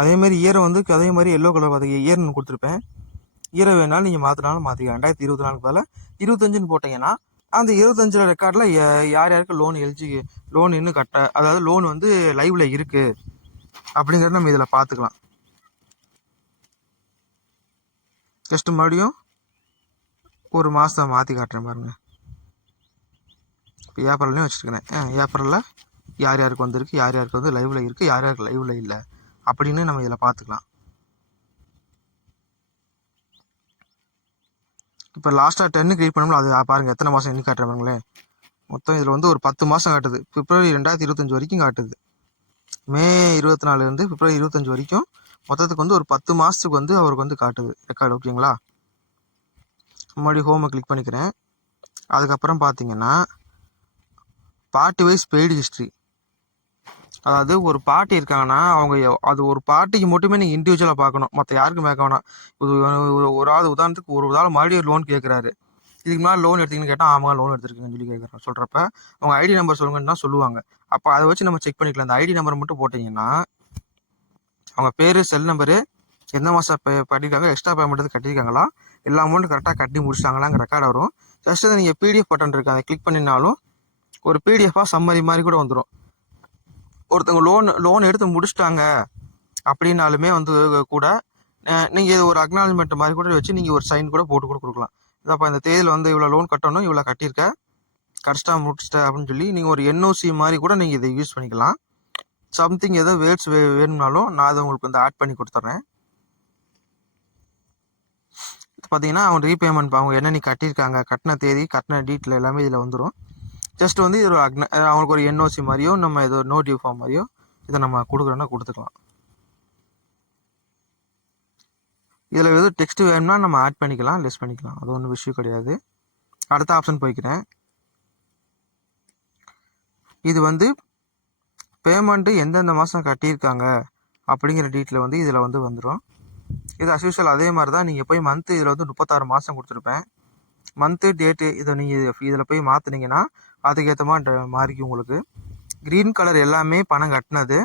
அதேமாதிரி இயரை வந்து அதே மாதிரி எல்லோ கலர் பார்த்து இயர்னு கொடுத்துருப்பேன். இயரை வேணாலும் நீங்கள் மாற்றினாலும் மாற்றிக்கலாம். 2024 பதில் 25ன்னு போட்டிங்கன்னா அந்த 25 ரெக்கார்டில் யார் யாருக்கு லோன் இன்னும் அதாவது லோன் வந்து லைவ்ல இருக்குது அப்படிங்கிறத நம்ம இதில் பார்த்துக்கலாம். ஜஸ்ட் மறுபடியும் ஒரு மாதம் மாற்றி காட்டுறேன் பாருங்கள். இப்போ ஏப்ரல்லையும் வச்சுருக்கிறேன். ஏப்ரலில் யார் யாருக்கு வந்திருக்கு, யார் யாருக்கு வந்து லைவ்ல இருக்குது, யார் யாருக்கு லைவ்ல இல்லை அப்படின்னு நம்ம இதில் பார்த்துக்கலாம். இப்போ லாஸ்ட்டாக 10 கிரியேட் பண்ணோம்ல, அது பாருங்கள் எத்தனை மாதம் என்ன காட்டுறேன் பாருங்களேன். மொத்தம் இதில் வந்து ஒரு 10 மாதம் காட்டுது. பிப்ரவரி 2025 வரைக்கும் காட்டுது. மே 24 பிப்ரவரி 25 வரைக்கும் மொத்தத்துக்கு வந்து ஒரு 10 மாதத்துக்கு வந்து அவருக்கு வந்து காட்டுது ரெக்கார்டு. ஓகேங்களா, மறுபடியும் ஹோமை கிளிக் பண்ணிக்கிறேன். அதுக்கப்புறம் பார்த்தீங்கன்னா பார்ட்டி வைஸ் பெய்டு ஹிஸ்ட்ரி, அதாவது ஒரு பார்ட்டி இருக்காங்கன்னா அவங்க அது ஒரு பார்ட்டிக்கு மட்டுமே நீங்கள் இண்டிவிஜுவலாக பார்க்கணும், மற்ற யாருக்கும் பார்க்க வேணாம். ஒரு ஆள் உதாரணத்துக்கு ஒரு ஆள் மறுபடியும் லோன் கேட்குறாரு, இதுக்கு மேலே லோன் எடுத்தீங்கன்னு கேட்டால் ஆமாம் லோன் எடுத்துருக்கீங்கன்னு சொல்லி கேட்குறேன். சொல்கிறப்ப அவங்க ஐடி நம்பர் சொல்லுங்கன்னு தான் சொல்லுவாங்க. அப்போ அதை வச்சு நம்ம செக் பண்ணிக்கலாம். அந்த ஐடி நம்பர் மட்டும் போட்டிங்கன்னா அவங்க பேர், செல் நம்பரு, எந்த மாதம் கட்டியிருக்காங்க, எக்ஸ்ட்ரா பேமெண்ட் கட்டியிருக்காங்களா, எல்லா அமௌண்ட்டும் கரெக்டாக கட்டி முடிச்சிட்டாங்களாங்க ரெக்கார்டு வரும். ஜஸ்ட் அதை நீங்கள் பிடிஎஃப் பட்டன் இருக்குது, அதை கிளிக் பண்ணினாலும் ஒரு பிடிஎஃபாக சம்மரி மாதிரி கூட வந்துடும். ஒருத்தவங்க லோன் எடுத்து முடிச்சிட்டாங்க அப்படின்னாலுமே வந்து கூட நீங்கள் இது ஒரு அக்னாலஜ்மெண்ட் மாதிரி கூட வச்சு நீங்கள் ஒரு சைன் கூட போட்டு கூட கொடுக்கலாம். இதப்போ இந்த தேதியில் வந்து இவ்வளோ லோன் கட்டணும், இவ்வளோ கட்டியிருக்க, கரெக்டாக முடிச்சிட்டேன் அப்படின்னு சொல்லி நீங்கள் ஒரு என்ஓசி மாதிரி கூட நீங்கள் இதை யூஸ் பண்ணிக்கலாம். சம்திங் ஏதோ வேர்ட்ஸ் வேணும்னாலும் நான் அதை உங்களுக்கு வந்து ஆட் பண்ணி கொடுத்துட்றேன். பார்த்தீங்கன்னா அவங்க ரீபேமெண்ட் அவங்க என்ன கட்டியிருக்காங்க, கட்டின தேதி, கட்டின டீட்டெயில் எல்லாமே இதில் வந்துடும். ஜஸ்ட் வந்து இது அவங்களுக்கு ஒரு என்ஓசி மாதிரியோ நம்ம ஏதோ நோ டியூ ஃபார்ம் மாதிரியோ இதை நம்ம கொடுக்குறோன்னா கொடுத்துக்கலாம். இதில் எதுவும் டெக்ஸ்ட் வேணும்னா நம்ம ஆட் பண்ணிக்கலாம், லெஸ் பண்ணிக்கலாம், அது ஒன்றும் விஷயம் கிடையாது. அடுத்த ஆப்ஷன் போய்க்கிறேன். இது வந்து பேமெண்ட்டு எந்தெந்த மாதம் கட்டியிருக்காங்க அப்படிங்கிற டீட்டெயில் வந்து இதில் வந்து வந்துடும். இது அஸ்யூஷுவல் அதே மாதிரி தான். நீங்கள் போய் மந்த்து இதில் வந்து 36 மாதம் கொடுத்துருப்பேன், மந்த்து டேட்டு இதை நீங்கள் இதில் போய் மாற்றினீங்கன்னா அதுக்கேற்ற மாதிரி மாறிக்கும். உங்களுக்கு க்ரீன் கலர் எல்லாமே பணம் கட்டினது,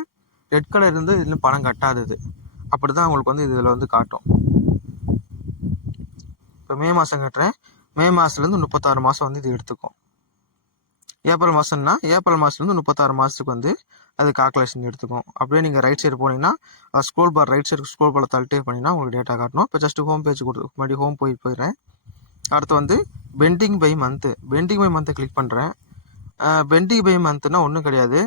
ரெட் கலர் இருந்து இதில் பணம் கட்டாதது, அப்படி தான் உங்களுக்கு வந்து இதில் வந்து காட்டும். இப்போ மே மாதம் கட்டுறேன், மே மாதத்துலேருந்து 36 மாதம் வந்து இது எடுத்துக்கும். ஏப்ரல் மாதம்னா ஏப்ரல் மாதத்துலேருந்து 36 மாதத்துக்கு வந்து அது கால்குலேஷன் எடுத்துக்கும். அப்படியே நீங்கள் ரைட் சைடு போனீங்கன்னா அது scroll bar right side scroll bar தள்ளிட்டே பண்ணிங்கன்னா உங்களுக்கு டேட்டா காட்டணும். இப்போ ஜஸ்ட் ஹோம் பேஜ் மறுபடியும் ஹோம் போயிடுறேன். அடுத்து வந்து பெண்டிங் பை மந்த்தை கிளிக் பண்ணுறேன். பெண்டிங் பை மந்த்னா ஒன்றும் கிடையாது,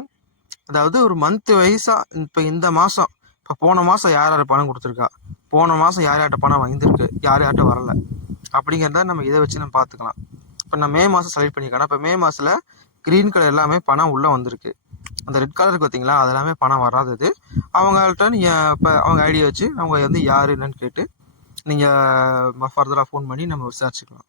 அதாவது ஒரு மந்த் வைஸாக இப்போ இந்த மாதம், இப்போ போன மாதம் யார் யார் பணம் கொடுத்துருக்கா, போன மாதம் யார் யார்கிட்ட பணம் வந்திருக்கு, யார் யார்கிட்ட வரலை அப்படிங்கிறத நம்ம இதை வச்சு நம்ம பார்த்துக்கலாம். இப்போ நான் மே மாதம் செலக்ட் பண்ணிக்கிறேன். இப்போ மே மாதத்தில் க்ரீன் கலர் எல்லாமே பணம் உள்ளே வந்திருக்கு. அந்த ரெட் கலருக்கு பார்த்தீங்களா அது எல்லாமே பணம் வராதது. அவங்கள்ட்ட நீங்கள் இப்போ அவங்க ஐடியா வச்சு அவங்க வந்து யார் என்னன்னு கேட்டு நீங்கள் ஃபர்தராக ஃபோன் பண்ணி நம்ம விசாரிச்சுக்கலாம்.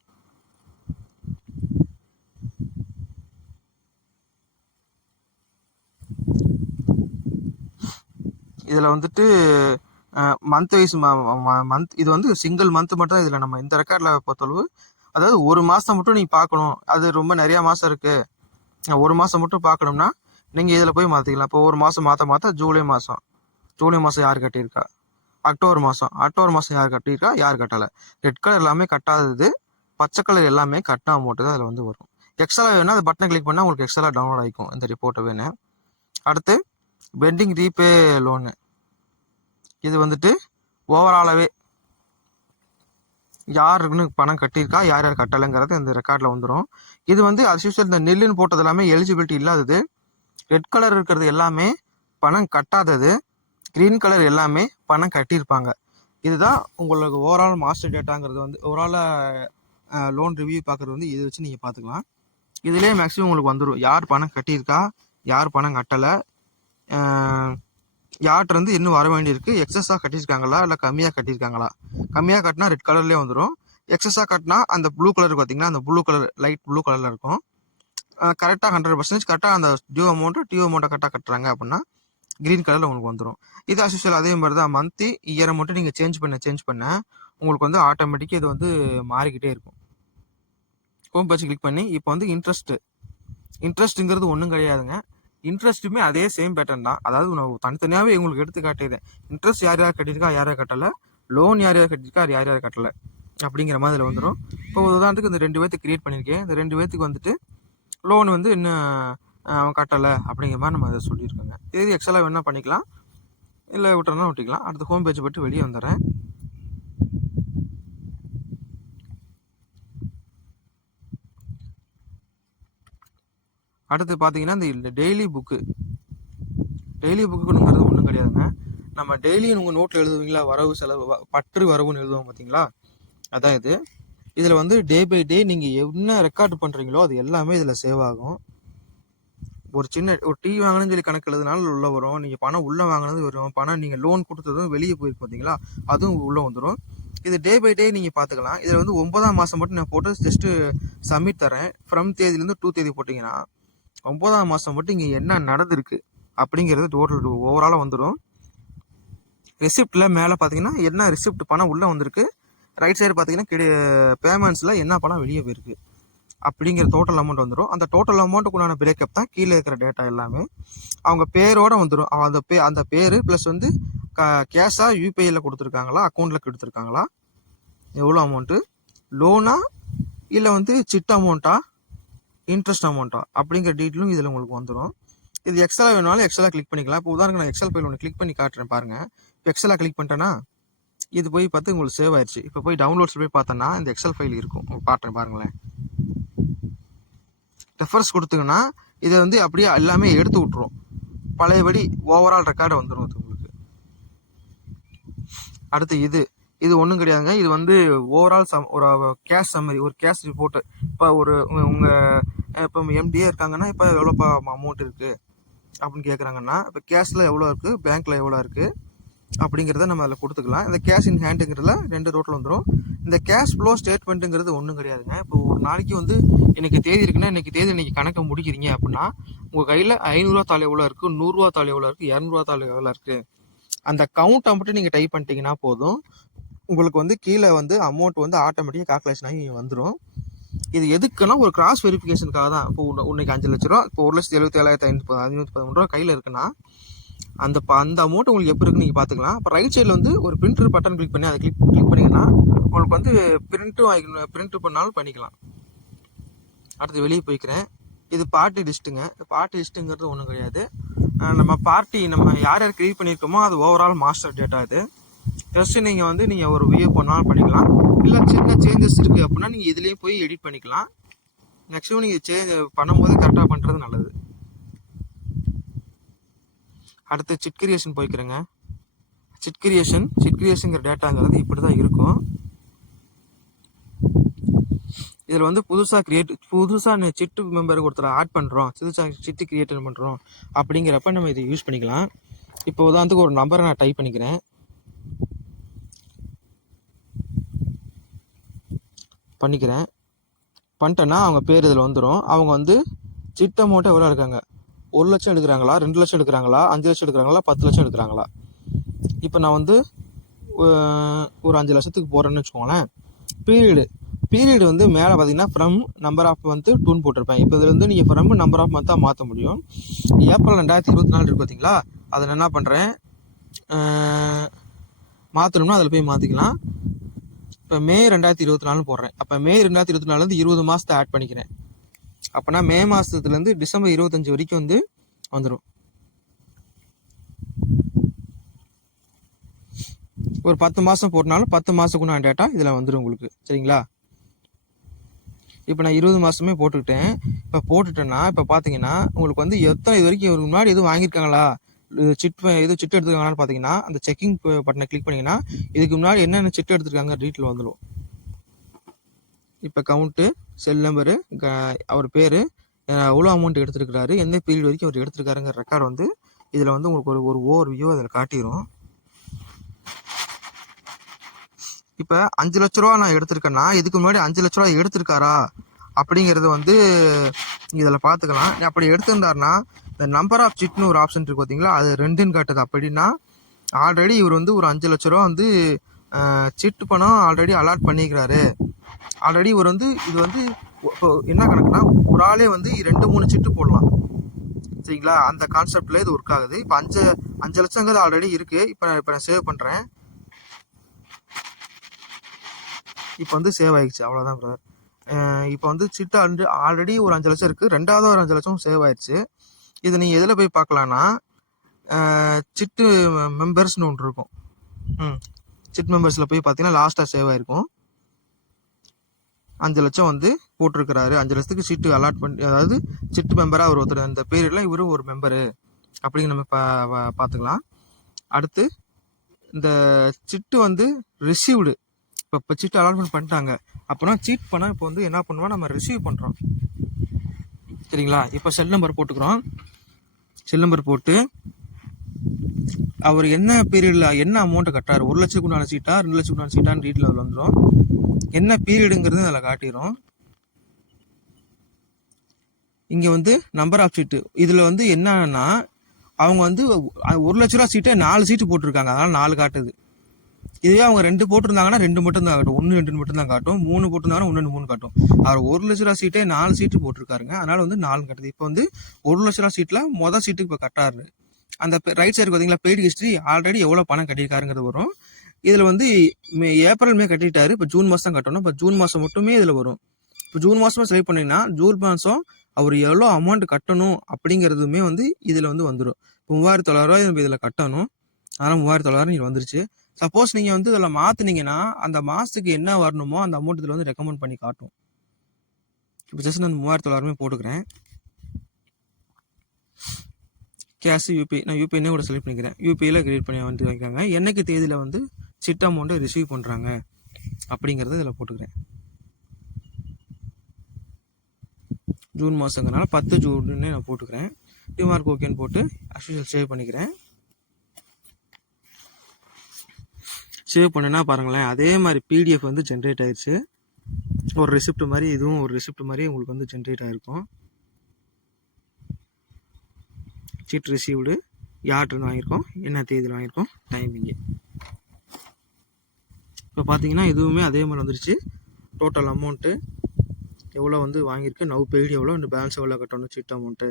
இதில் வந்துட்டு மந்த் வைஸ் மந்த் இது வந்து சிங்கிள் மந்த் மட்டும் தான் இதில் நம்ம இந்த ரெக்கார்டில் பொறுத்தளவு, அதாவது ஒரு மாதம் மட்டும் நீங்கள் பார்க்கணும், அது ரொம்ப நிறையா மாதம் இருக்குது, ஒரு மாதம் மட்டும் பார்க்கணும்னா நீங்கள் இதில் போய் மாற்றிக்கலாம். இப்போ ஒரு மாதம் மாற்ற ஜூலை மாதம் யார் கட்டியிருக்கா, அக்டோபர் மாதம் யார் கட்டியிருக்கா, யார் கட்டலை. ரெட் கலர் எல்லாமே கட்டாதது, பச்சை கலர் எல்லாமே கட்டின அமௌண்ட்டு தான் அதில் வந்து வரும். எக்ஸலாக வேணும்னா அது பட்டனை கிளிக் பண்ணால் உங்களுக்கு எக்ஸலாக டவுன்லோட் ஆகிக்கும் இந்த ரிப்போர்ட்டை வேணும். அடுத்து பெண்டிங் ரீபே லோனு, இது வந்துட்டு ஓவராலாகவே யாருக்குன்னு பணம் கட்டியிருக்கா, யார் யார் கட்டலைங்கிறது இந்த ரெக்கார்டில் வந்துடும். இது வந்து அஸ் யூஸ்வல் இந்த நெல்லுன்னு போட்டது எல்லாமே எலிஜிபிலிட்டி இல்லாதது, ரெட் கலர் இருக்கிறது எல்லாமே பணம் கட்டாதது, க்ரீன் கலர் எல்லாமே பணம் கட்டியிருப்பாங்க. இதுதான் உங்களுக்கு ஓவரால் மாஸ்டர் டேட்டாங்கிறது வந்து ஓவராலாக லோன் ரிவ்யூ பார்க்குறது வந்து இதை வச்சு நீங்கள் பார்த்துக்கலாம். இதுலேயே மேக்ஸிமம் உங்களுக்கு வந்துடும் யார் பணம் கட்டியிருக்கா, யார் பணம் கட்டலை, யார்கிட்ட இருந்து இன்னும் வர வேண்டியிருக்கு, எக்ஸஸாக கட்டியிருக்காங்களா இல்லை கம்மியாக கட்டியிருக்காங்களா. கம்மியாக கட்டினா ரெட் கலர்லேயே வந்துடும், எக்ஸஸாக கட்டினா அந்த ப்ளூ கலர் பார்த்தீங்கன்னா அந்த ப்ளூ கலர் லைட் ப்ளூ கலரில் இருக்கும். கரெக்டாக 100% கரெக்டாக அந்த டியூ அமௌண்ட்டை கரெக்டாக கட்டுறாங்க அப்படின்னா க்ரீன் கலரில் உங்களுக்கு வந்துடும். இது அஸ்யூஷுவல் அதே மாதிரி தான் மந்த்லி இயரை மட்டும் நீங்கள் சேஞ்ச் பண்ண உங்களுக்கு வந்து ஆட்டோமேட்டிக்காக இது வந்து மாறிக்கிட்டே இருக்கும். ஹோம் பேஜ் கிளிக் பண்ணி இப்போ வந்து இன்ட்ரெஸ்ட்டுங்கிறது ஒன்றும் கிடையாதுங்க. இன்ட்ரெஸ்ட்டுமே அதே சேம் பேட்டர்ன் தான். அதாவது நான் தனித்தனியாகவே உங்களுக்கு எடுத்து காட்டிடுறேன். இன்ட்ரெஸ்ட் யார் யார் கட்டியிருக்கா, யார் யார் கட்டலை, லோன் யார் யார் கட்டியிருக்கா, யார் யார் கட்டலை அப்படிங்கிற மாதிரி இதில் வந்துடும். இப்போ உதாரணத்துக்கு இந்த 2 பேர்த்துக்கு கிரியேட் பண்ணியிருக்கேன். இந்த 2 பேர்த்துக்கு வந்துட்டு லோன் வந்து இன்னும் அவன் கட்டலை அப்படிங்கிற மாதிரி நம்ம அதை சொல்லியிருக்கோங்க. இது எக்ஸலாக வேணால் பண்ணிக்கலாம், இல்லை விட்டுறனா விட்டுக்கலாம். அடுத்து ஹோம் பேஜ் போட்டு வெளியே வந்துடுறேன். அடுத்து பார்த்தீங்கன்னா இந்த டெய்லி புக்குங்கிறது ஒன்றும் கிடையாதுங்க. நம்ம டெய்லி உங்கள் நோட்டில் எழுதுவீங்களா, வரவு செலவு பற்று வரவுன்னு எழுதுவோம் பார்த்தீங்களா, அதான் இது. இதில் வந்து டே பை டே நீங்கள் என்ன ரெக்கார்டு பண்ணுறீங்களோ அது எல்லாமே இதில் சேவ் ஆகும். ஒரு டீ வாங்கணும்னு சொல்லி கணக்கு எழுதுனாலும் உள்ளே வரும், நீங்கள் பணம் உள்ளே வாங்கினது வரும், பணம் நீங்கள் லோன் கொடுத்ததும் வெளியே போயிருக்கு பார்த்தீங்களா, அதுவும் உள்ளே வந்துடும். இது டே பை டே நீங்கள் பார்த்துக்கலாம். இதில் வந்து 9ஆம் மாதம் மட்டும் நான் போட்டு ஜஸ்ட்டு சப்மிட் தரேன். ஃப்ரம் தேதியிலேருந்து 2 தேதி போட்டிங்கன்னா 9ஆம் மாதம் மட்டும் இங்கே என்ன நடந்திருக்கு அப்படிங்கிறது டோட்டல் ஓவராலாக வந்துடும். ரெசிப்டில் மேலே பார்த்தீங்கன்னா என்ன ரெசிப்ட் பணம் உள்ளே வந்திருக்கு, ரைட் சைடு பார்த்தீங்கன்னா பேமெண்ட்ஸில் என்ன பணம் வெளியே போயிருக்கு அப்படிங்கிற டோட்டல் அமௌண்ட் வந்துடும். அந்த டோட்டல் அமௌண்ட்டுக்குண்டான பிரேக்கப் தான் கீழே இருக்கிற டேட்டா எல்லாமே. அவங்க பேரோட வந்துடும். அந்த பேர் ப்ளஸ் வந்து கேஷாக யூபிஐயில் கொடுத்துருக்காங்களா, அக்கௌண்ட்டில் கொடுத்துருக்காங்களா, எவ்வளோ அமௌண்ட்டு, லோனா இல்லை வந்து சிட் அமௌண்ட்டா, இன்ட்ரெஸ்ட் அமௌண்ட்டா அப்படிங்கிற டீட்டெயிலும் இதில் உங்களுக்கு வந்துடும். இது எக்ஸலாக வேணாலும் எக்ஸலாக கிளிக் பண்ணிக்கலாம். இப்போ உதாரணம் நான் எக்ஸல் ஃபைல் ஒன்று கிளிக் பண்ணி காட்டுறேன் பாருங்கள். இப்போ எக்ஸலாக கிளிக் பண்ணிட்டேன்னா இது போய் பார்த்து உங்களுக்கு சேவ் ஆயிடுச்சு. இப்போ போய் டவுன்லோட்ஸ் போய் பார்த்தோன்னா இந்த எக்ஸல் ஃபைல் இருக்கும், காட்டுறேன் பாருங்களேன். ரெஃபரன்ஸ் கொடுத்தீங்கன்னா இதை வந்து அப்படியே எல்லாமே எடுத்து விட்ருவோம், பழையபடி ஓவரால் ரெக்கார்டு வந்துடும் அது உங்களுக்கு. அடுத்து இது ஒன்றும் கிடையாதுங்க. இது வந்து ஓவரால் ஒரு கேஷ் சம்மரி, ஒரு கேஷ் ரிப்போர்ட்டு. இப்போ உங்கள் இப்போ எம்டிஏ இருக்காங்கன்னா இப்போ எவ்வளோப்பா அமௌண்ட் இருக்குது அப்படின்னு கேட்குறாங்கன்னா இப்போ கேஷில் எவ்வளோ இருக்குது, பேங்க்கில் எவ்வளோ இருக்குது அப்படிங்கிறத நம்ம அதில் கொடுத்துக்கலாம். இந்த கேஷ் இன் ஹேண்டுங்கிறதுல 2 டோட்டல் வந்துடும். இந்த கேஷ் ஃப்ளோ ஸ்டேட்மெண்ட்டுங்கிறது ஒன்றும் கிடையாதுங்க. இப்போ ஒரு நாளைக்கு வந்து இன்றைக்கி தேதி இருக்குன்னா இன்றைக்கி கணக்கை முடிக்கிறீங்க அப்படின்னா உங்கள் கையில் 500 தாள் எவ்வளோ இருக்குது, 100 தாள் எவ்வளோ இருக்குது, 200 தாள் எவ்வளோ இருக்குது, அந்த கவுண்ட்டை மட்டும் நீங்கள் டைப் பண்ணிட்டீங்கன்னா போதும், உங்களுக்கு வந்து கீழே வந்து அமௌண்ட் வந்து ஆட்டோமேட்டிக்காக கால்குலேஷன் ஆகி வந்துடும். இது எதுக்குன்னா ஒரு கிராஸ் வெரிஃபிகேஷனுக்காக தான். இப்போ இன்னைக்கு 5 லட்ச ரூபா, இப்போ 1,77,513 கையில் இருக்குன்னா அந்த அமௌண்ட் உங்களுக்கு எப்போ இருக்குன்னு நீங்கள் பார்த்துக்கலாம். இப்போ ரைட் சைடில் வந்து ஒரு பிரிண்டர் பட்டன் கிளிக் பண்ணி அதை கிளிக் பண்ணிங்கன்னா உங்களுக்கு வந்து பிரிண்ட் பண்ணாலும் பண்ணிக்கலாம். அடுத்து வெளியே போய்க்கிறேன். இது பார்ட்டி லிஸ்ட்டுங்க. பார்ட்டி லிஸ்ட்டுங்கிறது ஒன்றும் கிடையாது. நம்ம யார் யார் கிரியேட் பண்ணியிருக்கோமோ அது ஓவரால் மாஸ்டர் டேட்டா. இது ஜஸ்ட்டு நீங்கள் ஒரு வியூ பண்ணாலும் பண்ணிக்கலாம், இல்லை சின்ன சேஞ்சஸ் இருக்குது அப்படின்னா நீங்கள் இதுலேயும் போய் எடிட் பண்ணிக்கலாம். மேக்ஸிமம் நீங்கள் சேஞ்ச் பண்ணும்போது கரெக்டாக பண்ணுறது நல்லது. அடுத்து சிட் கிரியேஷன் போய்க்கிறேங்க. சிட் கிரியேஷனுங்கிற டேட்டாங்கிறது இப்படி தான் இருக்கும். இதில் வந்து புதுசாக சிட்டு மெம்பருக்கு ஒருத்தர் ஆட் பண்ணுறோம், சிட்டு கிரியேட் பண்ணுறோம் அப்படிங்கிறப்ப நம்ம இதை யூஸ் பண்ணிக்கலாம். இப்போ உதாரணத்துக்கு ஒரு நம்பரை நான் டைப் பண்ணிட்டேன்னா அவங்க பேர் இதில் வந்துடும். அவங்க வந்து சிட் அமௌண்ட்டு எவ்வளோ இருக்காங்க, 1 லட்சம் எடுக்கிறாங்களா, 2 லட்சம் எடுக்கிறாங்களா, 5 லட்சம் எடுக்கிறாங்களா, 10 லட்சம் எடுக்கிறாங்களா. இப்போ நான் வந்து ஒரு 5 லட்சத்துக்கு போகிறேன்னு வச்சுக்கோங்களேன். பீரியடு வந்து மேலே பார்த்தீங்கன்னா ஃப்ரம் நம்பர் ஆஃப் மந்த்து 2 போட்டிருப்பேன். இப்போ இதில் வந்து நீங்கள் ஃப்ரம் நம்பர் ஆஃப் மந்த்தாக மாற்ற முடியும். ஏப்ரல் 2024 இருக்கு பார்த்தீங்களா, அதை நான் என்ன பண்ணுறேன், மாற்றணும்னா அதில் போய் மாற்றிக்கலாம். இப்போ மே 2024 போடுறேன். அப்போ மே 2024 20 மாதத்தை ஆட் பண்ணிக்கிறேன். அப்போனா மே மாதத்துலேருந்து டிசம்பர் 25 வரைக்கும் வந்துடும். ஒரு 10 மாதம் போட்டனாலும் 10 மாதத்துக்குண்டான டேட்டா இதில் வந்துடும் உங்களுக்கு. சரிங்களா? இப்போ நான் 20 மாதமே போட்டுக்கிட்டேன். இப்போ போட்டுட்டேன்னா இப்போ பார்த்தீங்கன்னா உங்களுக்கு எத்தனை இது வரைக்கும் இவருக்கு முன்னாடி எதுவும் வாங்கியிருக்காங்களா, சிட் எடுத்துருக்காங்களான்னு பார்த்தீங்கன்னா அந்த செக்கிங் பட்டனை கிளிக் பண்ணிங்கன்னா இதுக்கு முன்னாடி என்னென்ன சிட் எடுத்துருக்காங்க டீட்டெயில் வந்துடும். இப்போ கவுண்ட்டு, செல் நம்பரு, அவர் பேர், எவ்வளோ அமௌண்ட் எடுத்துருக்கிறாரு, எந்த பீரியட் வரைக்கும் அவர் எடுத்துருக்காருங்கிற ரெக்கார்டு இதில் உங்களுக்கு ஒரு ஓவர் வியூ அதில் காட்டிடும். இப்போ 5 லட்ச ரூபா நான் எடுத்திருக்கேன்னா இதுக்கு முன்னாடி 5 லட்ச ரூபா எடுத்திருக்காரா அப்படிங்கிறது இதில் பார்த்துக்கலாம். அப்படி எடுத்திருந்தாருன்னா இந்த நம்பர் ஆஃப் சிட்னு ஒரு ஆப்ஷன் இருக்கு பார்த்தீங்களா, அது 2ன்னு காட்டுது. அப்படின்னா ஆல்ரெடி இவர் ஒரு 5 லட்ச ரூபா சிட்டு பணம் ஆல்ரெடி அலாட் பண்ணிக்கிறாரு. ஆல்ரெடி இவர் இது இப்போ என்ன கணக்குன்னா ஒரு ஆளே 2-3 சிட்டு போடலாம். சரிங்களா? அந்த கான்செப்ட்ல இது ஒர்க் ஆகுது. இப்போ 5 லட்சங்கிறது ஆல்ரெடி இருக்கு. இப்போ நான் சேவ் பண்றேன். இப்போ சேவ் ஆயிடுச்சு. அவ்வளோதான் பிரதர். இப்போ சிட்டு ஆல்ரெடி ஒரு 5 லட்சம் இருக்குது, ரெண்டாவது ஒரு 5 லட்சம் சேவ் ஆயிடுச்சு. இதை நீங்கள் எதில் போய் பார்க்கலான்னா சிட்டு மெம்பர்ஸ்னு ஒன்று இருக்கும். சிட் மெம்பர்ஸில் போய் பார்த்தீங்கன்னா லாஸ்ட்டாக சேவ் ஆயிருக்கும். 5 லட்சம் போட்டிருக்கிறாரு. 5 லட்சத்துக்கு சீட்டு அலாட் பண்ணி, அதாவது சிட்டு மெம்பராக அவர் ஒருத்தர், அந்த பீரியட்ல இவரும் ஒரு மெம்பரு அப்படிங்க நம்ம பார்த்துக்கலாம். அடுத்து இந்த சிட்டு ரிசீவ்டு. இப்போ சிட்டு அலாட்மெண்ட் பண்ணிட்டாங்க அப்படின்னா சீட் பண்ணால் இப்போ என்ன பண்ணுவோம், நம்ம ரிசீவ் பண்ணுறோம். சரிங்களா? இப்போ செல் நம்பர் போட்டுக்கிறோம். செல் நம்பர் போட்டு அவர் என்ன பீரியட்ல என்ன அமௌண்ட் கட்டுறாரு, 1 லட்சத்துக்கு உண்டான சீட்டா 2 லட்சத்துக்கு உண்டான சீட்டான்னு டீட்டெயில் அதில் வந்துடும். என்ன பீரியடுங்கிறது அதில் காட்டிடும். இங்கே நம்பர் ஆஃப் சீட்டு இதில் என்னன்னா அவங்க 1 லட்ச ரூபா சீட்டை 4 சீட்டு போட்டிருக்காங்க, அதனால 4 காட்டுது. இதுவே அவங்க 2 போட்டிருந்தாங்கன்னா 2 மட்டும் தான் காட்டும், 1 2 மட்டும் தான் காட்டும். 3 போட்டிருந்தாங்கன்னா 1 3 காட்டும். அவர் 1 லட்ச ரூபா சீட்டே 4 சீட்டு போட்டிருக்காருங்க, அதனால 4 காட்டுது. இப்போ 1 லட்ச ரூபா சீட்ல மொதல் சீட்டுக்கு இப்போ கட்டாரு. அந்த ரைட் சைடு பார்த்தீங்களா, பெய்டு ஹிஸ்ட்ரி, ஆல்ரெடி எவ்வளோ பணம் கட்டியிருக்காருங்கிறது வரும். இதில் ஏப்ரல் மே கட்டிட்டாரு, இப்போ ஜூன் மாதம் கட்டணும். இப்போ ஜூன் மாதம் மட்டுமே இதில் வரும். இப்போ ஜூன் மாதமா செலக்ட் பண்ணிங்கன்னா ஜூன் மாதம் அவர் எவ்வளோ அமௌண்ட் கட்டணும் அப்படிங்கிறதுமே இதில் வந்துடும். இப்போ 3900 இதில் கட்டணும், அதனால் 3900 இதில் வந்துருச்சு. சப்போஸ் நீங்கள் இதில் மாற்றினீங்கன்னா அந்த மாதத்துக்கு என்ன வரணுமோ அந்த அமௌண்ட் இதில் ரெக்கமெண்ட் பண்ணி காட்டும். இப்போ ஜஸ்ட் நான் 3900 போட்டுக்கிறேன். கேஷ் யூபிஐ, நான் யூபிஐனே கூட செலக்ட் பண்ணிக்கிறேன். யூபிஐயில் கிரியேட் பண்ணி வாங்கிக்காங்க. என்னைக்கு தேதியில் சிட் அமௌண்ட்டை ரிசீவ் பண்ணுறாங்க அப்படிங்கிறத இதில் போட்டுக்கிறேன். ஜூன் மாதங்கிறனால 10 ஜூன்னே நான் போட்டுக்கிறேன். டிமார்க் ஓகேன்னு போட்டு அஸ்யூஷுவல் சேவ் பண்ணிக்கிறேன். சேவ் பண்ணுன்னா பாருங்களேன், அதே மாதிரி பிடிஎஃப் ஜென்ரேட் ஆயிடுச்சு. ஒரு ரெசிப்ட் மாதிரி, இதுவும் ஒரு ரெசிப்ட் மாதிரி உங்களுக்கு ஜென்ரேட் ஆகிருக்கும். சீட் ரிசீவ்டு, யார்கிட்ட வாங்கியிருக்கோம், என்ன தேதியில் வாங்கியிருக்கோம், டைமிங்கு. இப்போ பார்த்தீங்கன்னா இதுவுமே அதே மாதிரி வந்துருச்சு. டோட்டல் அமௌண்ட்டு எவ்வளோ வாங்கியிருக்கு, நவ் பெய்டு எவ்வளோ, இந்த பேலன்ஸ் எவ்வளோ கட்டணும், சீட் அமௌண்ட்டு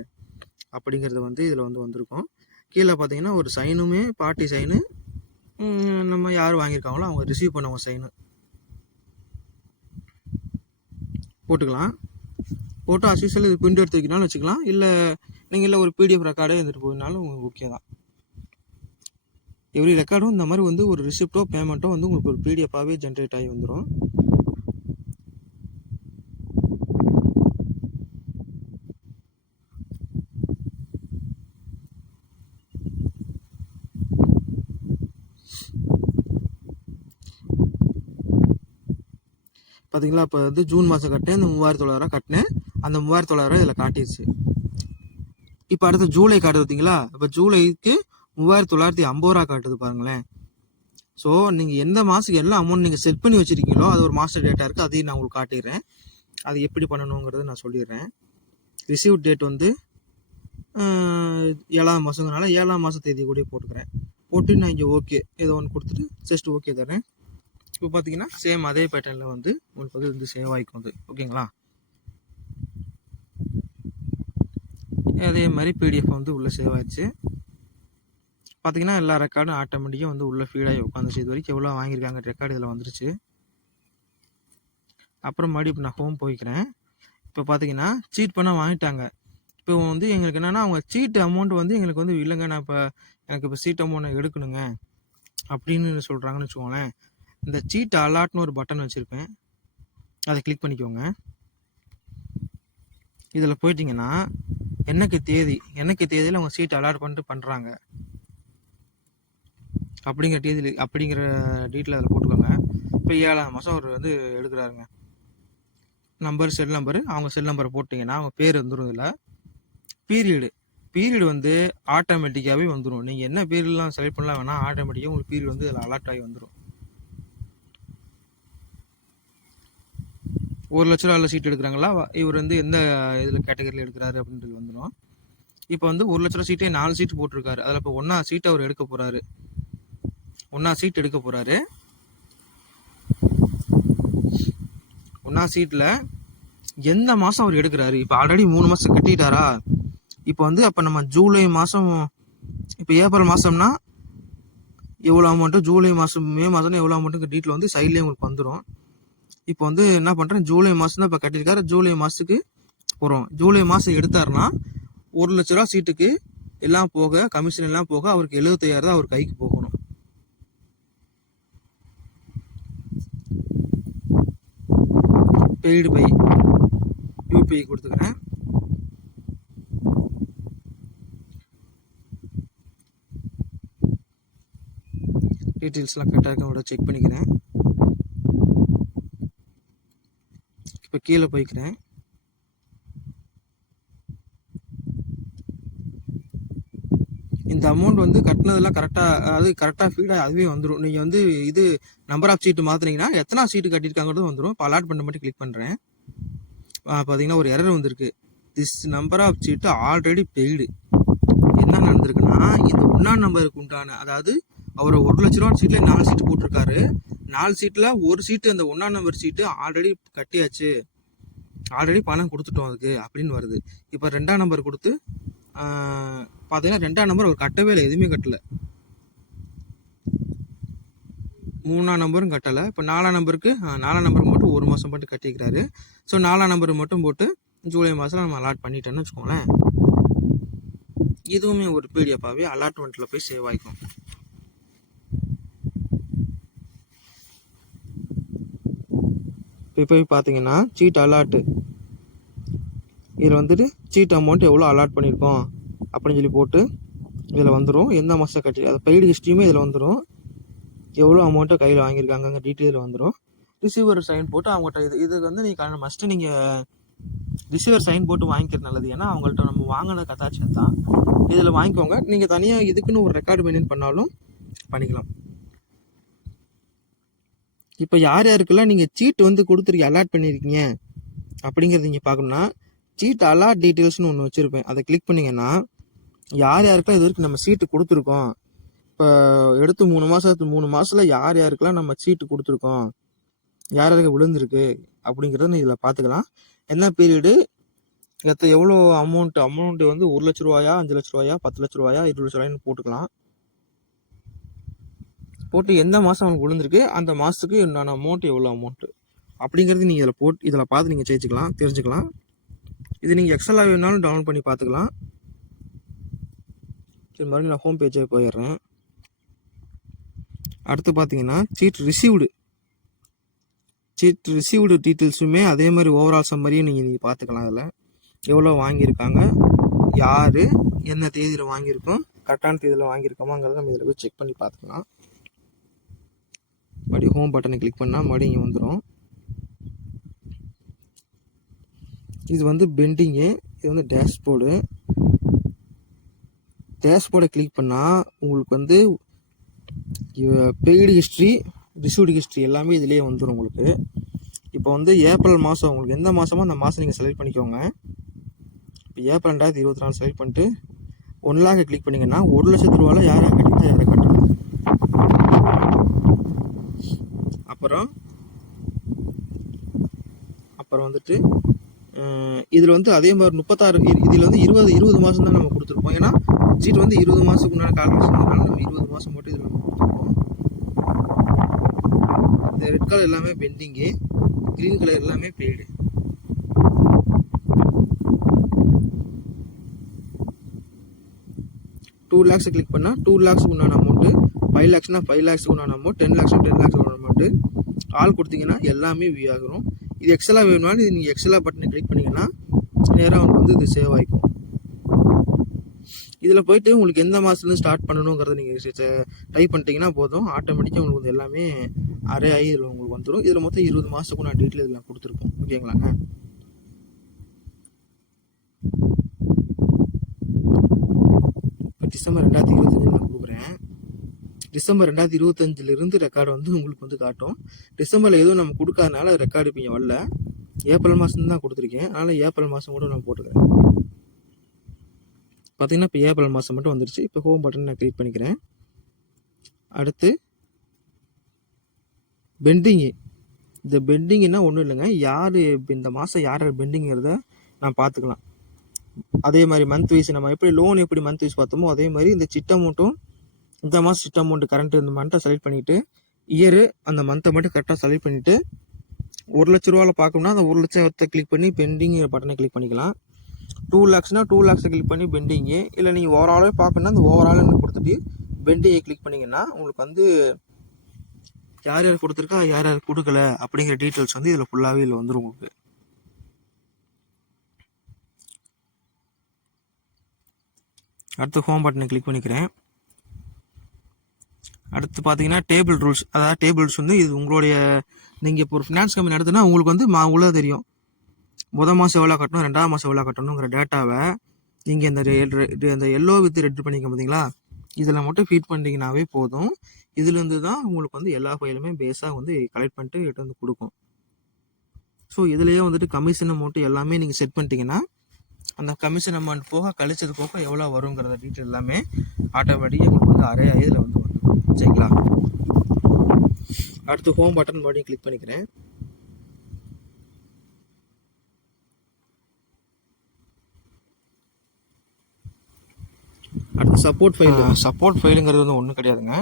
அப்படிங்கிறது இதில் வந்திருக்கும். கீழே பார்த்தீங்கன்னா ஒரு சைனுமே, பார்ட்டி சைனு, நம்ம யார் வாங்கியிருக்காங்களோ அவங்க ரிசீவ் பண்ணவங்க சைனு போட்டுக்கலாம். போட்டு அஸ்யூஷுவல் இது பிரிண்ட் எடுத்து வைக்கனாலும் வச்சுக்கலாம், இல்லை நீங்கள் இல்லை ஒரு பிடிஎஃப் ரெக்கார்டே இருந்துட்டு போயினாலும் ஓகே தான். எவ்ரி ரெக்கார்டும் இந்த மாதிரி ஒரு ரிசிப்டோ பேமெண்ட்டோ உங்களுக்கு ஒரு பிடிஎஃபாகவே ஜென்ரேட் ஆகி வந்துடும். பார்த்தீங்களா? இப்போ ஜூன் மாதம் கட்டினேன், இந்த 3900 கட்டினேன், அந்த 3900 இதில் காட்டிடுச்சு. இப்போ அடுத்து ஜூலை காட்டுது பார்த்தீங்களா? இப்போ ஜூலைக்கு 3950 காட்டுது பாருங்களேன். ஸோ நீங்கள் எந்த மாதத்துக்கு எல்லா அமௌண்ட் நீங்கள் செட் பண்ணி வச்சுருக்கீங்களோ அது ஒரு மாஸ்டர் டேட்டா இருக்குது, அதையும் நான் உங்களுக்கு காட்டிடுறேன். அது எப்படி பண்ணணுங்கிறத நான் சொல்லிடுறேன். ரிசீவ் டேட் 7ஆம் மாதங்கிறனால 7ஆம் மாதம் தேதி கூட போட்டுக்கிறேன். போட்டு நான் இங்கே ஓகே ஏதோ ஒன்று கொடுத்துட்டு ஜஸ்ட் ஓகே தரேன். இப்போ பார்த்தீங்கன்னா சேம் அதே பேட்டர்னில் உங்களுக்கு சேவ் ஆகிக்கும். ஓகேங்களா? அதே மாதிரி பிடிஎஃப் உள்ளே சேவ் ஆயிடுச்சு. பார்த்தீங்கன்னா எல்லா ரெக்கார்டும் ஆட்டோமேட்டிக்காக வந்து உள்ளே ஃபீடாகி உட்காந்துச்சு. இது வரைக்கும் எவ்வளோ வாங்கியிருக்காங்க ரெக்கார்டு இதில் வந்துருச்சு. அப்புறம் மறுபடியும் இப்போ நான் ஹோம் போய்க்கிறேன். இப்போ பார்த்தீங்கன்னா சீட் பண்ண வாங்கிட்டாங்க. இப்போ வந்து எங்களுக்கு என்னென்னா அவங்க சீட்டு அமௌண்ட் வந்து எங்களுக்கு வந்து இல்லைங்க, நான் இப்போ எனக்கு இப்போ சீட் அமௌண்ட் எடுக்கணுங்க அப்படின்னு சொல்கிறாங்கன்னு வச்சுக்கோங்களேன். இந்த சீட் அலாட்னு ஒரு பட்டன் வச்சுருப்பேன், அதை கிளிக் பண்ணிக்கோங்க. இதில் போயிட்டிங்கன்னா என்னைக்கு தேதியில் அவங்க சீட் அலாட் பண்ணிட்டு பண்ணுறாங்க அப்படிங்கிற டீட்டெயில் அதில் போட்டுக்கோங்க. இப்போ 7ஆம் மாதம் அவர் வந்து எடுக்கிறாருங்க. நம்பர், செல் நம்பரு, அவங்க செல் நம்பரை போட்டிங்கன்னா அவங்க பேர் வந்துடும். இதில் பீரியடு வந்து ஆட்டோமேட்டிக்காகவே வந்துடும். நீங்கள் என்ன பீரியட்லாம் செலக்ட் பண்ணலாம் வேணால் ஆட்டோமேட்டிக்காக உங்களுக்கு பீரியட் வந்து இதில் அலாட் ஆகி வந்துடும். 1 லட்ச ரூபா சீட் எடுக்கிறாங்களா, இவர் வந்து எந்த இதில் கேட்டகரியில் எடுக்கிறாரு அப்படின்றது வந்துடும். இப்போ வந்து 1 லட்ச ரூபா சீட்டே 4 சீட்டு போட்டிருக்காரு. அதில் இப்போ 1ஆவது சீட் அவர் எடுக்க போகிறாரு. 1ஆவது சீட் எடுக்க போகிறாரு. 1ஆவது சீட்டில் எந்த மாதம் அவர் எடுக்கிறாரு. இப்போ ஆல்ரெடி 3 மாதம் கட்டிட்டாரா. இப்போ வந்து அப்போ நம்ம ஜூலை மாதம், இப்போ ஏப்ரல் மாதம்னா எவ்வளோ அமௌண்ட்டு, ஜூலை மாதம், மே மாதம்னா எவ்வளோ அமௌண்ட்டுக்கு டீட்டெயில் வந்து சைட்லேயே உங்களுக்கு வந்துடும். இப்போ வந்து என்ன பண்ணுறேன், ஜூலை மாதம் தான் இப்போ கட்டியிருக்காரு. ஜூலை மாதத்துக்கு போகிறோம். ஜூலை மாதம் எடுத்தாருன்னா 1 லட்ச ரூபா சீட்டுக்கு எல்லாம் போக, கமிஷன் எல்லாம் போக அவருக்கு 75,000 தான் அவர் கைக்கு போகணும். பெய்டு பை யூபிஐ கொடுத்துக்கிறேன். டீட்டெயில்ஸ்லாம் கரெக்டாக இருக்க செக் பண்ணிக்கிறேன். இப்போ கீழே போய்க்கிறேன். இந்த அமௌண்ட் வந்து கட்டினதெல்லாம் கரெக்டாக ஃபீடாக அதுவே வந்துடும். நீங்கள் வந்து இது நம்பர் ஆஃப் சீட்டு மாற்றினீங்கன்னா எத்தனை சீட்டு கட்டியிருக்காங்கிறது வந்துடும். இப்போ அலாட் பண்ண மட்டும் கிளிக் பண்ணுறேன். பார்த்தீங்கன்னா ஒரு எரர் வந்திருக்கு. திஸ் நம்பர் ஆஃப் சீட்டு ஆல்ரெடி பெய்டு. என்ன நடந்திருக்குன்னா, இந்த 1ஆம் நம்பருக்கு உண்டான, அதாவது அவர் 1 லட்ச ரூபா சீட்டில் 4 சீட்டு போட்டிருக்காரு. 4 சீட்டில் ஒரு சீட்டு, அந்த 1ஆம் நம்பர் சீட்டு ஆல்ரெடி கட்டியாச்சு, ஆல்ரெடி பணம் கொடுத்துட்டோம் அதுக்கு அப்படின்னு வருது. இப்போ 2ஆம் நம்பர் கொடுத்து பார்த்தீங்கன்னா 2ஆம் நம்பர் அவர் கட்டவே இல்லை, எதுவுமே கட்டலை. 3ஆம் நம்பரும் கட்டலை. இப்போ 4ஆம் நம்பருக்கு 4ஆம் நம்பருக்கு மட்டும் 1 மாதம் மட்டும் கட்டிக்கிறாரு. ஸோ 4ஆம் நம்பர் மட்டும் போட்டு ஜூலை மாதம் நம்ம அலாட் பண்ணிட்டோன்னு வச்சுக்கோங்களேன். இதுவுமே ஒரு பிடிஎஃபாகவே அலாட்மெண்ட்டில் போய் சேவ் ஆகிக்கும். இப்போ போய் பார்த்தீங்கன்னா சீட் அலாட்டு, இதில் வந்துட்டு சீட் அமௌண்ட் எவ்வளோ அலாட் பண்ணியிருக்கோம் அப்படின்னு சொல்லி போட்டு இதில் வந்துடும். எந்த மாதம் கட்டி, அது பெய்டு ஹிஸ்ட்ரியுமே இதில் வந்துடும். எவ்வளோ அமௌண்ட்டை கையில் வாங்கியிருக்காங்க டீட்டெயில் வந்துடும். ரிசீவர் சைன் போட்டு அவங்கள்ட்ட இதுக்கு வந்து நீங்கள் மஸ்ட்டு நீங்கள் ரிசீவர் சைன் போட்டு வாங்கிக்கிறது நல்லது. ஏன்னா அவங்கள்ட்ட நம்ம வாங்கின கதாச்சாரம் தான் இதில் வாங்கிக்கோங்க. நீங்கள் தனியாக இதுக்குன்னு ஒரு ரெக்கார்டு மெயின்டைன் பண்ணாலும் பண்ணிக்கலாம். இப்போ யார் யாருக்கெல்லாம் நீங்கள் சீட் வந்து கொடுத்துருக்கீங்க, அலாட் பண்ணியிருக்கீங்க அப்படிங்கிறது நீங்கள் பார்க்கணுன்னா சீட் அலாட் டீட்டெயில்ஸ்னு ஒன்று வச்சுருப்பேன். அதை கிளிக் பண்ணிங்கன்னா யார் யாருக்கெல்லாம் இது வரைக்கும் நம்ம சீட்டு கொடுத்துருக்கோம், இப்போ எடுத்து 3 மாதத்தில் யார் யாருக்கெல்லாம் நம்ம சீட்டு கொடுத்துருக்கோம், யார் யாருக்கு விழுந்திருக்கு அப்படிங்கிறத இதில் பார்த்துக்கலாம். என்ன பீரியடு, எவ்வளோ அமௌண்ட் வந்து 1 லட்ச ரூபாயா, 5 லட்ச ரூபாயா, 10 லட்ச ரூபாயா, 20 லட்ச ரூபாய்னு போட்டுக்கலாம். போட்டு எந்த மாதம் அவனுக்கு விழுந்திருக்கு, அந்த மாதத்துக்கு என்னென்ன எவ்வளோ அமௌண்ட்டு அப்படிங்கிறது நீங்கள் இதில் பார்த்து நீங்கள் தெரிஞ்சுக்கலாம். இது நீங்கள் எக்ஸலாக வேணாலும் டவுன்லோட் பண்ணி பார்த்துக்கலாம். சரி, மறுபடியும் நான் ஹோம் பேஜே போயிடுறேன். அடுத்து பார்த்தீங்கன்னா சீட் ரிசீவ்டு டீட்டெயில்ஸுமே அதே மாதிரி ஓவரால் சம்மரியும் நீங்கள் பார்த்துக்கலாம். அதில் எவ்வளோ வாங்கியிருக்காங்க, யார் என்ன தேதியில் வாங்கியிருக்கோம், கரெக்டான தேதியில் வாங்கியிருக்கோமாங்கிறத நம்ம இதில் போய் செக் பண்ணி பார்த்துக்கலாம். மறுபடியும் ஹோம் பட்டனை கிளிக் பண்ணால் மறுபடியும் இங்கே வந்துடும். இது வந்து பெண்டிங்கு, இது வந்து டேஷ்போர்டை கிளிக் பண்ணால் உங்களுக்கு வந்து பெய்டு ஹிஸ்ட்ரி, ரிசீவ்டு ஹிஸ்ட்ரி எல்லாமே இதிலே வந்துடும் உங்களுக்கு. இப்போ வந்து ஏப்ரல் மாதம், உங்களுக்கு எந்த மாதமோ அந்த மாதம் நீங்கள் செலக்ட் பண்ணிக்கோங்க. இப்போ ஏப்ரல் 2024 செலக்ட் பண்ணிட்டு 1 லேக் கிளிக் பண்ணிங்கன்னா 1 லட்சத்து ரூபாவில் யாரை கட்டிட்டா யாரை கட்டணும். அப்புறம் வந்துட்டு இதில் வந்து அதே மாதிரி 36 இதில் வந்து 20 மாதம் தான் நம்ம கொடுத்துருப்போம். ஏன்னா சீட் வந்து 20 மாதத்துக்கு முன்னாடி கால்குலேஷன் நம்ம 20 மாதம் மட்டும் இதில் நம்ம கொடுத்துருப்போம். இந்த ரெட் கலர் எல்லாமே பெண்டிங்கு, க்ரீன் கலர் எல்லாமே பெய்டு. $2 lakhs கிளிக் பண்ணால் 2 lakhs உண்டான அமௌண்ட்டு, 5 lakhsனா 5 lakhs உண்டான அமௌண்ட், 10 lakhsனா 10 lakhs உண்டான அமௌண்ட்டு ஆல் கொடுத்தீங்கன்னா எல்லாமே வியூ ஆகிரும். இது எக்ஸலாக வேணும்னாலும் இது நீங்கள் எக்ஸலா பட்டனை கிளிக் பண்ணிங்கன்னா நேராக உங்களுக்கு வந்து இது சேவ் ஆகிக்கும். இதில் போயிட்டு உங்களுக்கு எந்த மாதத்துலேருந்து ஸ்டார்ட் பண்ணணுங்கிறத நீங்கள் டைப் பண்ணிட்டீங்கன்னா போதும், ஆட்டோமேட்டிக்காக உங்களுக்கு வந்து எல்லாமே அரே ஆகி இதில் உங்களுக்கு வந்துடும். இதில் மொத்தம் 20 மாதத்துக்கு நான் டீட்டெயில் இதில் கொடுத்துருக்கோம். ஓகேங்களாங்க. இப்போ டிசம்பர் 2025 நான் கொடுக்குறேன். டிசம்பர் 2025 ரெக்கார்டு வந்து உங்களுக்கு வந்து காட்டும். டிசம்பரில் எதுவும் நம்ம கொடுக்காதனால ரெக்கார்டு இப்போ வரல. ஏப்ரல் மாதம் தான் கொடுத்துருக்கேன், அதனால் ஏப்ரல் மாதம் கூட நான் போட்டுக்கிறேன். பார்த்தீங்கன்னா இப்போ ஏப்ரல் மாதம் மட்டும் வந்துருச்சு. இப்போ ஹோம் பட்டன் நான் கிளிக் பண்ணிக்கிறேன். அடுத்து பெண்டிங்கு. இந்த பெண்டிங்னா ஒன்றும் இல்லைங்க, யார் இந்த மாதம் யார் பெண்டிங்கிறத நான் பார்த்துக்கலாம். அதே மாதிரி மந்த் வைஸ் நம்ம எப்படி லோன் எப்படி மந்த் வைஸ் பார்த்தோமோ அதே மாதிரி இந்த சிட் அமௌண்ட்டும் இந்த மாதம் சிட் அமௌண்ட் கரண்ட் இந்த மந்த்தை செலக்ட் பண்ணிவிட்டு இயரு அந்த மந்த்தை மட்டும் கரெக்டாக செலக்ட் பண்ணிவிட்டு 1 லட்ச ரூபாவில் பார்க்கணும்னா அந்த 1 லட்சத்தை கிளிக் பண்ணி பெண்டிங் பட்டனை கிளிக் பண்ணிக்கலாம். 2 lakhsனா 2 lakhs கிளிக் பண்ணி பெண்டிங்கு, இல்லை நீங்கள் ஓவராலே பார்க்கணுன்னா அந்த ஓவரால்னு கொடுத்துட்டு பெண்டிங்கை கிளிக் பண்ணிங்கன்னா உங்களுக்கு வந்து யார் யார் கொடுத்துருக்கா யார் யார் கொடுக்கல அப்படிங்கிற டீட்டெயில்ஸ் வந்து இதில் ஃபுல்லாகவே இதில் வந்துடும் உங்களுக்கு. அடுத்து ஹோம் பட்டனை கிளிக் பண்ணிக்கிறேன். அடுத்து பார்த்தீங்கன்னா டேபிள் ரூல்ஸ், அதாவது டேபிள் ரூல்ஸ் வந்து இது உங்களுடைய நீங்கள் இப்போ ஒரு ஃபினான்ஸ் கம்பெனி நடத்துனா உங்களுக்கு வந்து உள்ளே தெரியும் முதல் மாதம் எவ்வளோ கட்டணும், 2ஆம் மாதம் எவ்வளோ கட்டணுங்கிற டேட்டாவை நீங்கள் இந்த எல்லோ வித் ரெட் பண்ணிக்க பார்த்தீங்களா, இதில் மட்டும் ஃபீட் பண்ணிட்டீங்கன்னாவே போதும். இதுலேருந்து தான் உங்களுக்கு வந்து எல்லா ஃபைலுமே பேஸாக வந்து கலெக்ட் பண்ணிட்டு எடுத்து வந்து கொடுக்கும். ஸோ இதுலேயே வந்துட்டு கமிஷன் அமௌண்ட்டு எல்லாமே நீங்கள் செட் பண்ணிட்டீங்கன்னா அந்த கமிஷன் அமௌண்ட் போக கழிச்சது போக எவ்வளோ வருங்கிறத டீட்டெயில் எல்லாமே ஆட்டோமேட்டிக்காக உங்களுக்கு வந்து அரே ஆகி இதில் வந்து வந்துடும். சரிங்களா. அடுத்து ஹோம் பட்டன் மறுபடியும் கிளிக் பண்ணிக்கிறேன். அடுத்து சப்போர்ட் ஃபைலுங்கிறது வந்து ஒன்றும் கிடையாதுங்க.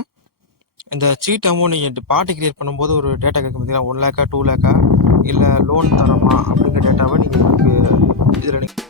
இந்த சீட் அமௌண்ட் நீங்கள் பார்ட்டி கிரியேட் பண்ணும்போது ஒரு டேட்டா கேட்க பார்த்தீங்கன்னா 1 lakh 2 lakh இல்லை லோன் தரமா அப்படிங்கிற டேட்டாவை நீங்கள் இதில் நீங்கள்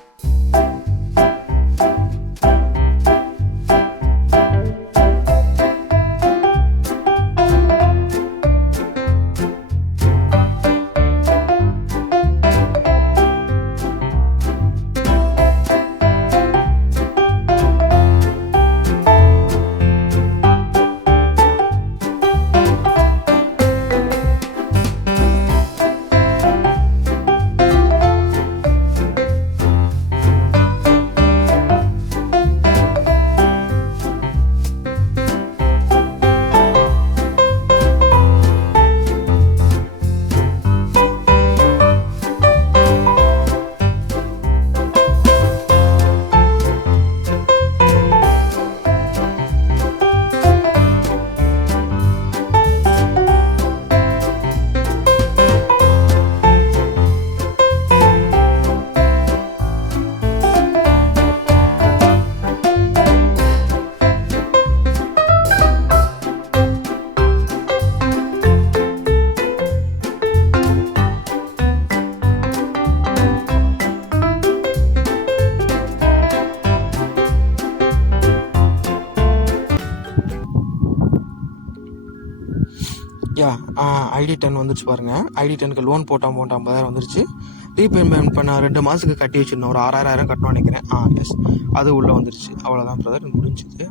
ஐடி 10 வந்துருச்சு பாருங்கள். ஐடி 10க்கு லோன் போட்ட அமௌண்ட் 50,000 வந்துருச்சு. ரீபேமெண்ட் பண்ண 2 மாதத்துக்கு கட்டி வச்சுருந்தோம், ஒரு 6,000 கட்டணும்னு நினைக்கிறேன். எஸ், அது உள்ளே வந்துருச்சு. அவ்வளோதான் பிரதர், முடிஞ்சுது.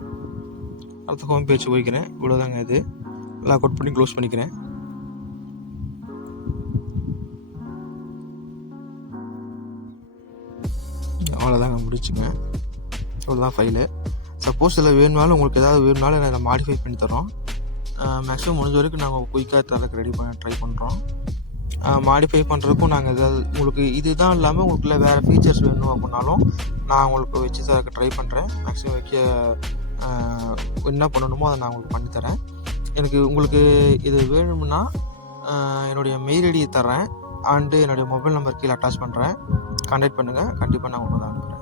அடுத்த ஹோம் பேஜ் போய்க்கிறேன். இவ்வளோதாங்க, இது லாக் அவுட் பண்ணி க்ளோஸ் பண்ணிக்கிறேன். அவ்வளோதாங்க, முடிச்சுங்க. இவ்வளோதான் ஃபைலு. சப்போஸ் இதில் வேணுனாலும் உங்களுக்கு ஏதாவது வேணுனாலும் இதை மாடிஃபை பண்ணி தரோம். மேக்ஸிமம் முடிஞ்ச வரைக்கும் நாங்கள் குயிக்காக தரக்கு ரெடி பண்ண ட்ரை பண்ணுறோம். மாடிஃபை பண்ணுறதுக்கும் நாங்கள் ஏதாவது உங்களுக்கு இதுதான் இல்லாமல் உங்களுக்குள்ள வேறு ஃபீச்சர்ஸ் வேணும் அப்படின்னாலும் நான் உங்களுக்கு வச்சு தரக்கு ட்ரை பண்ணுறேன். மேக்ஸிமம் என்ன பண்ணணுமோ அதை நான் உங்களுக்கு பண்ணித்தரேன். உங்களுக்கு இது வேணும்னா என்னுடைய மெயில் ஐடியை தரேன், அண்டு என்னுடைய மொபைல் நம்பர் கீழே அட்டாச் பண்ணுறேன். கான்டாக்ட் பண்ணுங்கள். கண்டிப்பாக நான் கொண்டு வந்து அனுப்புகிறேன்.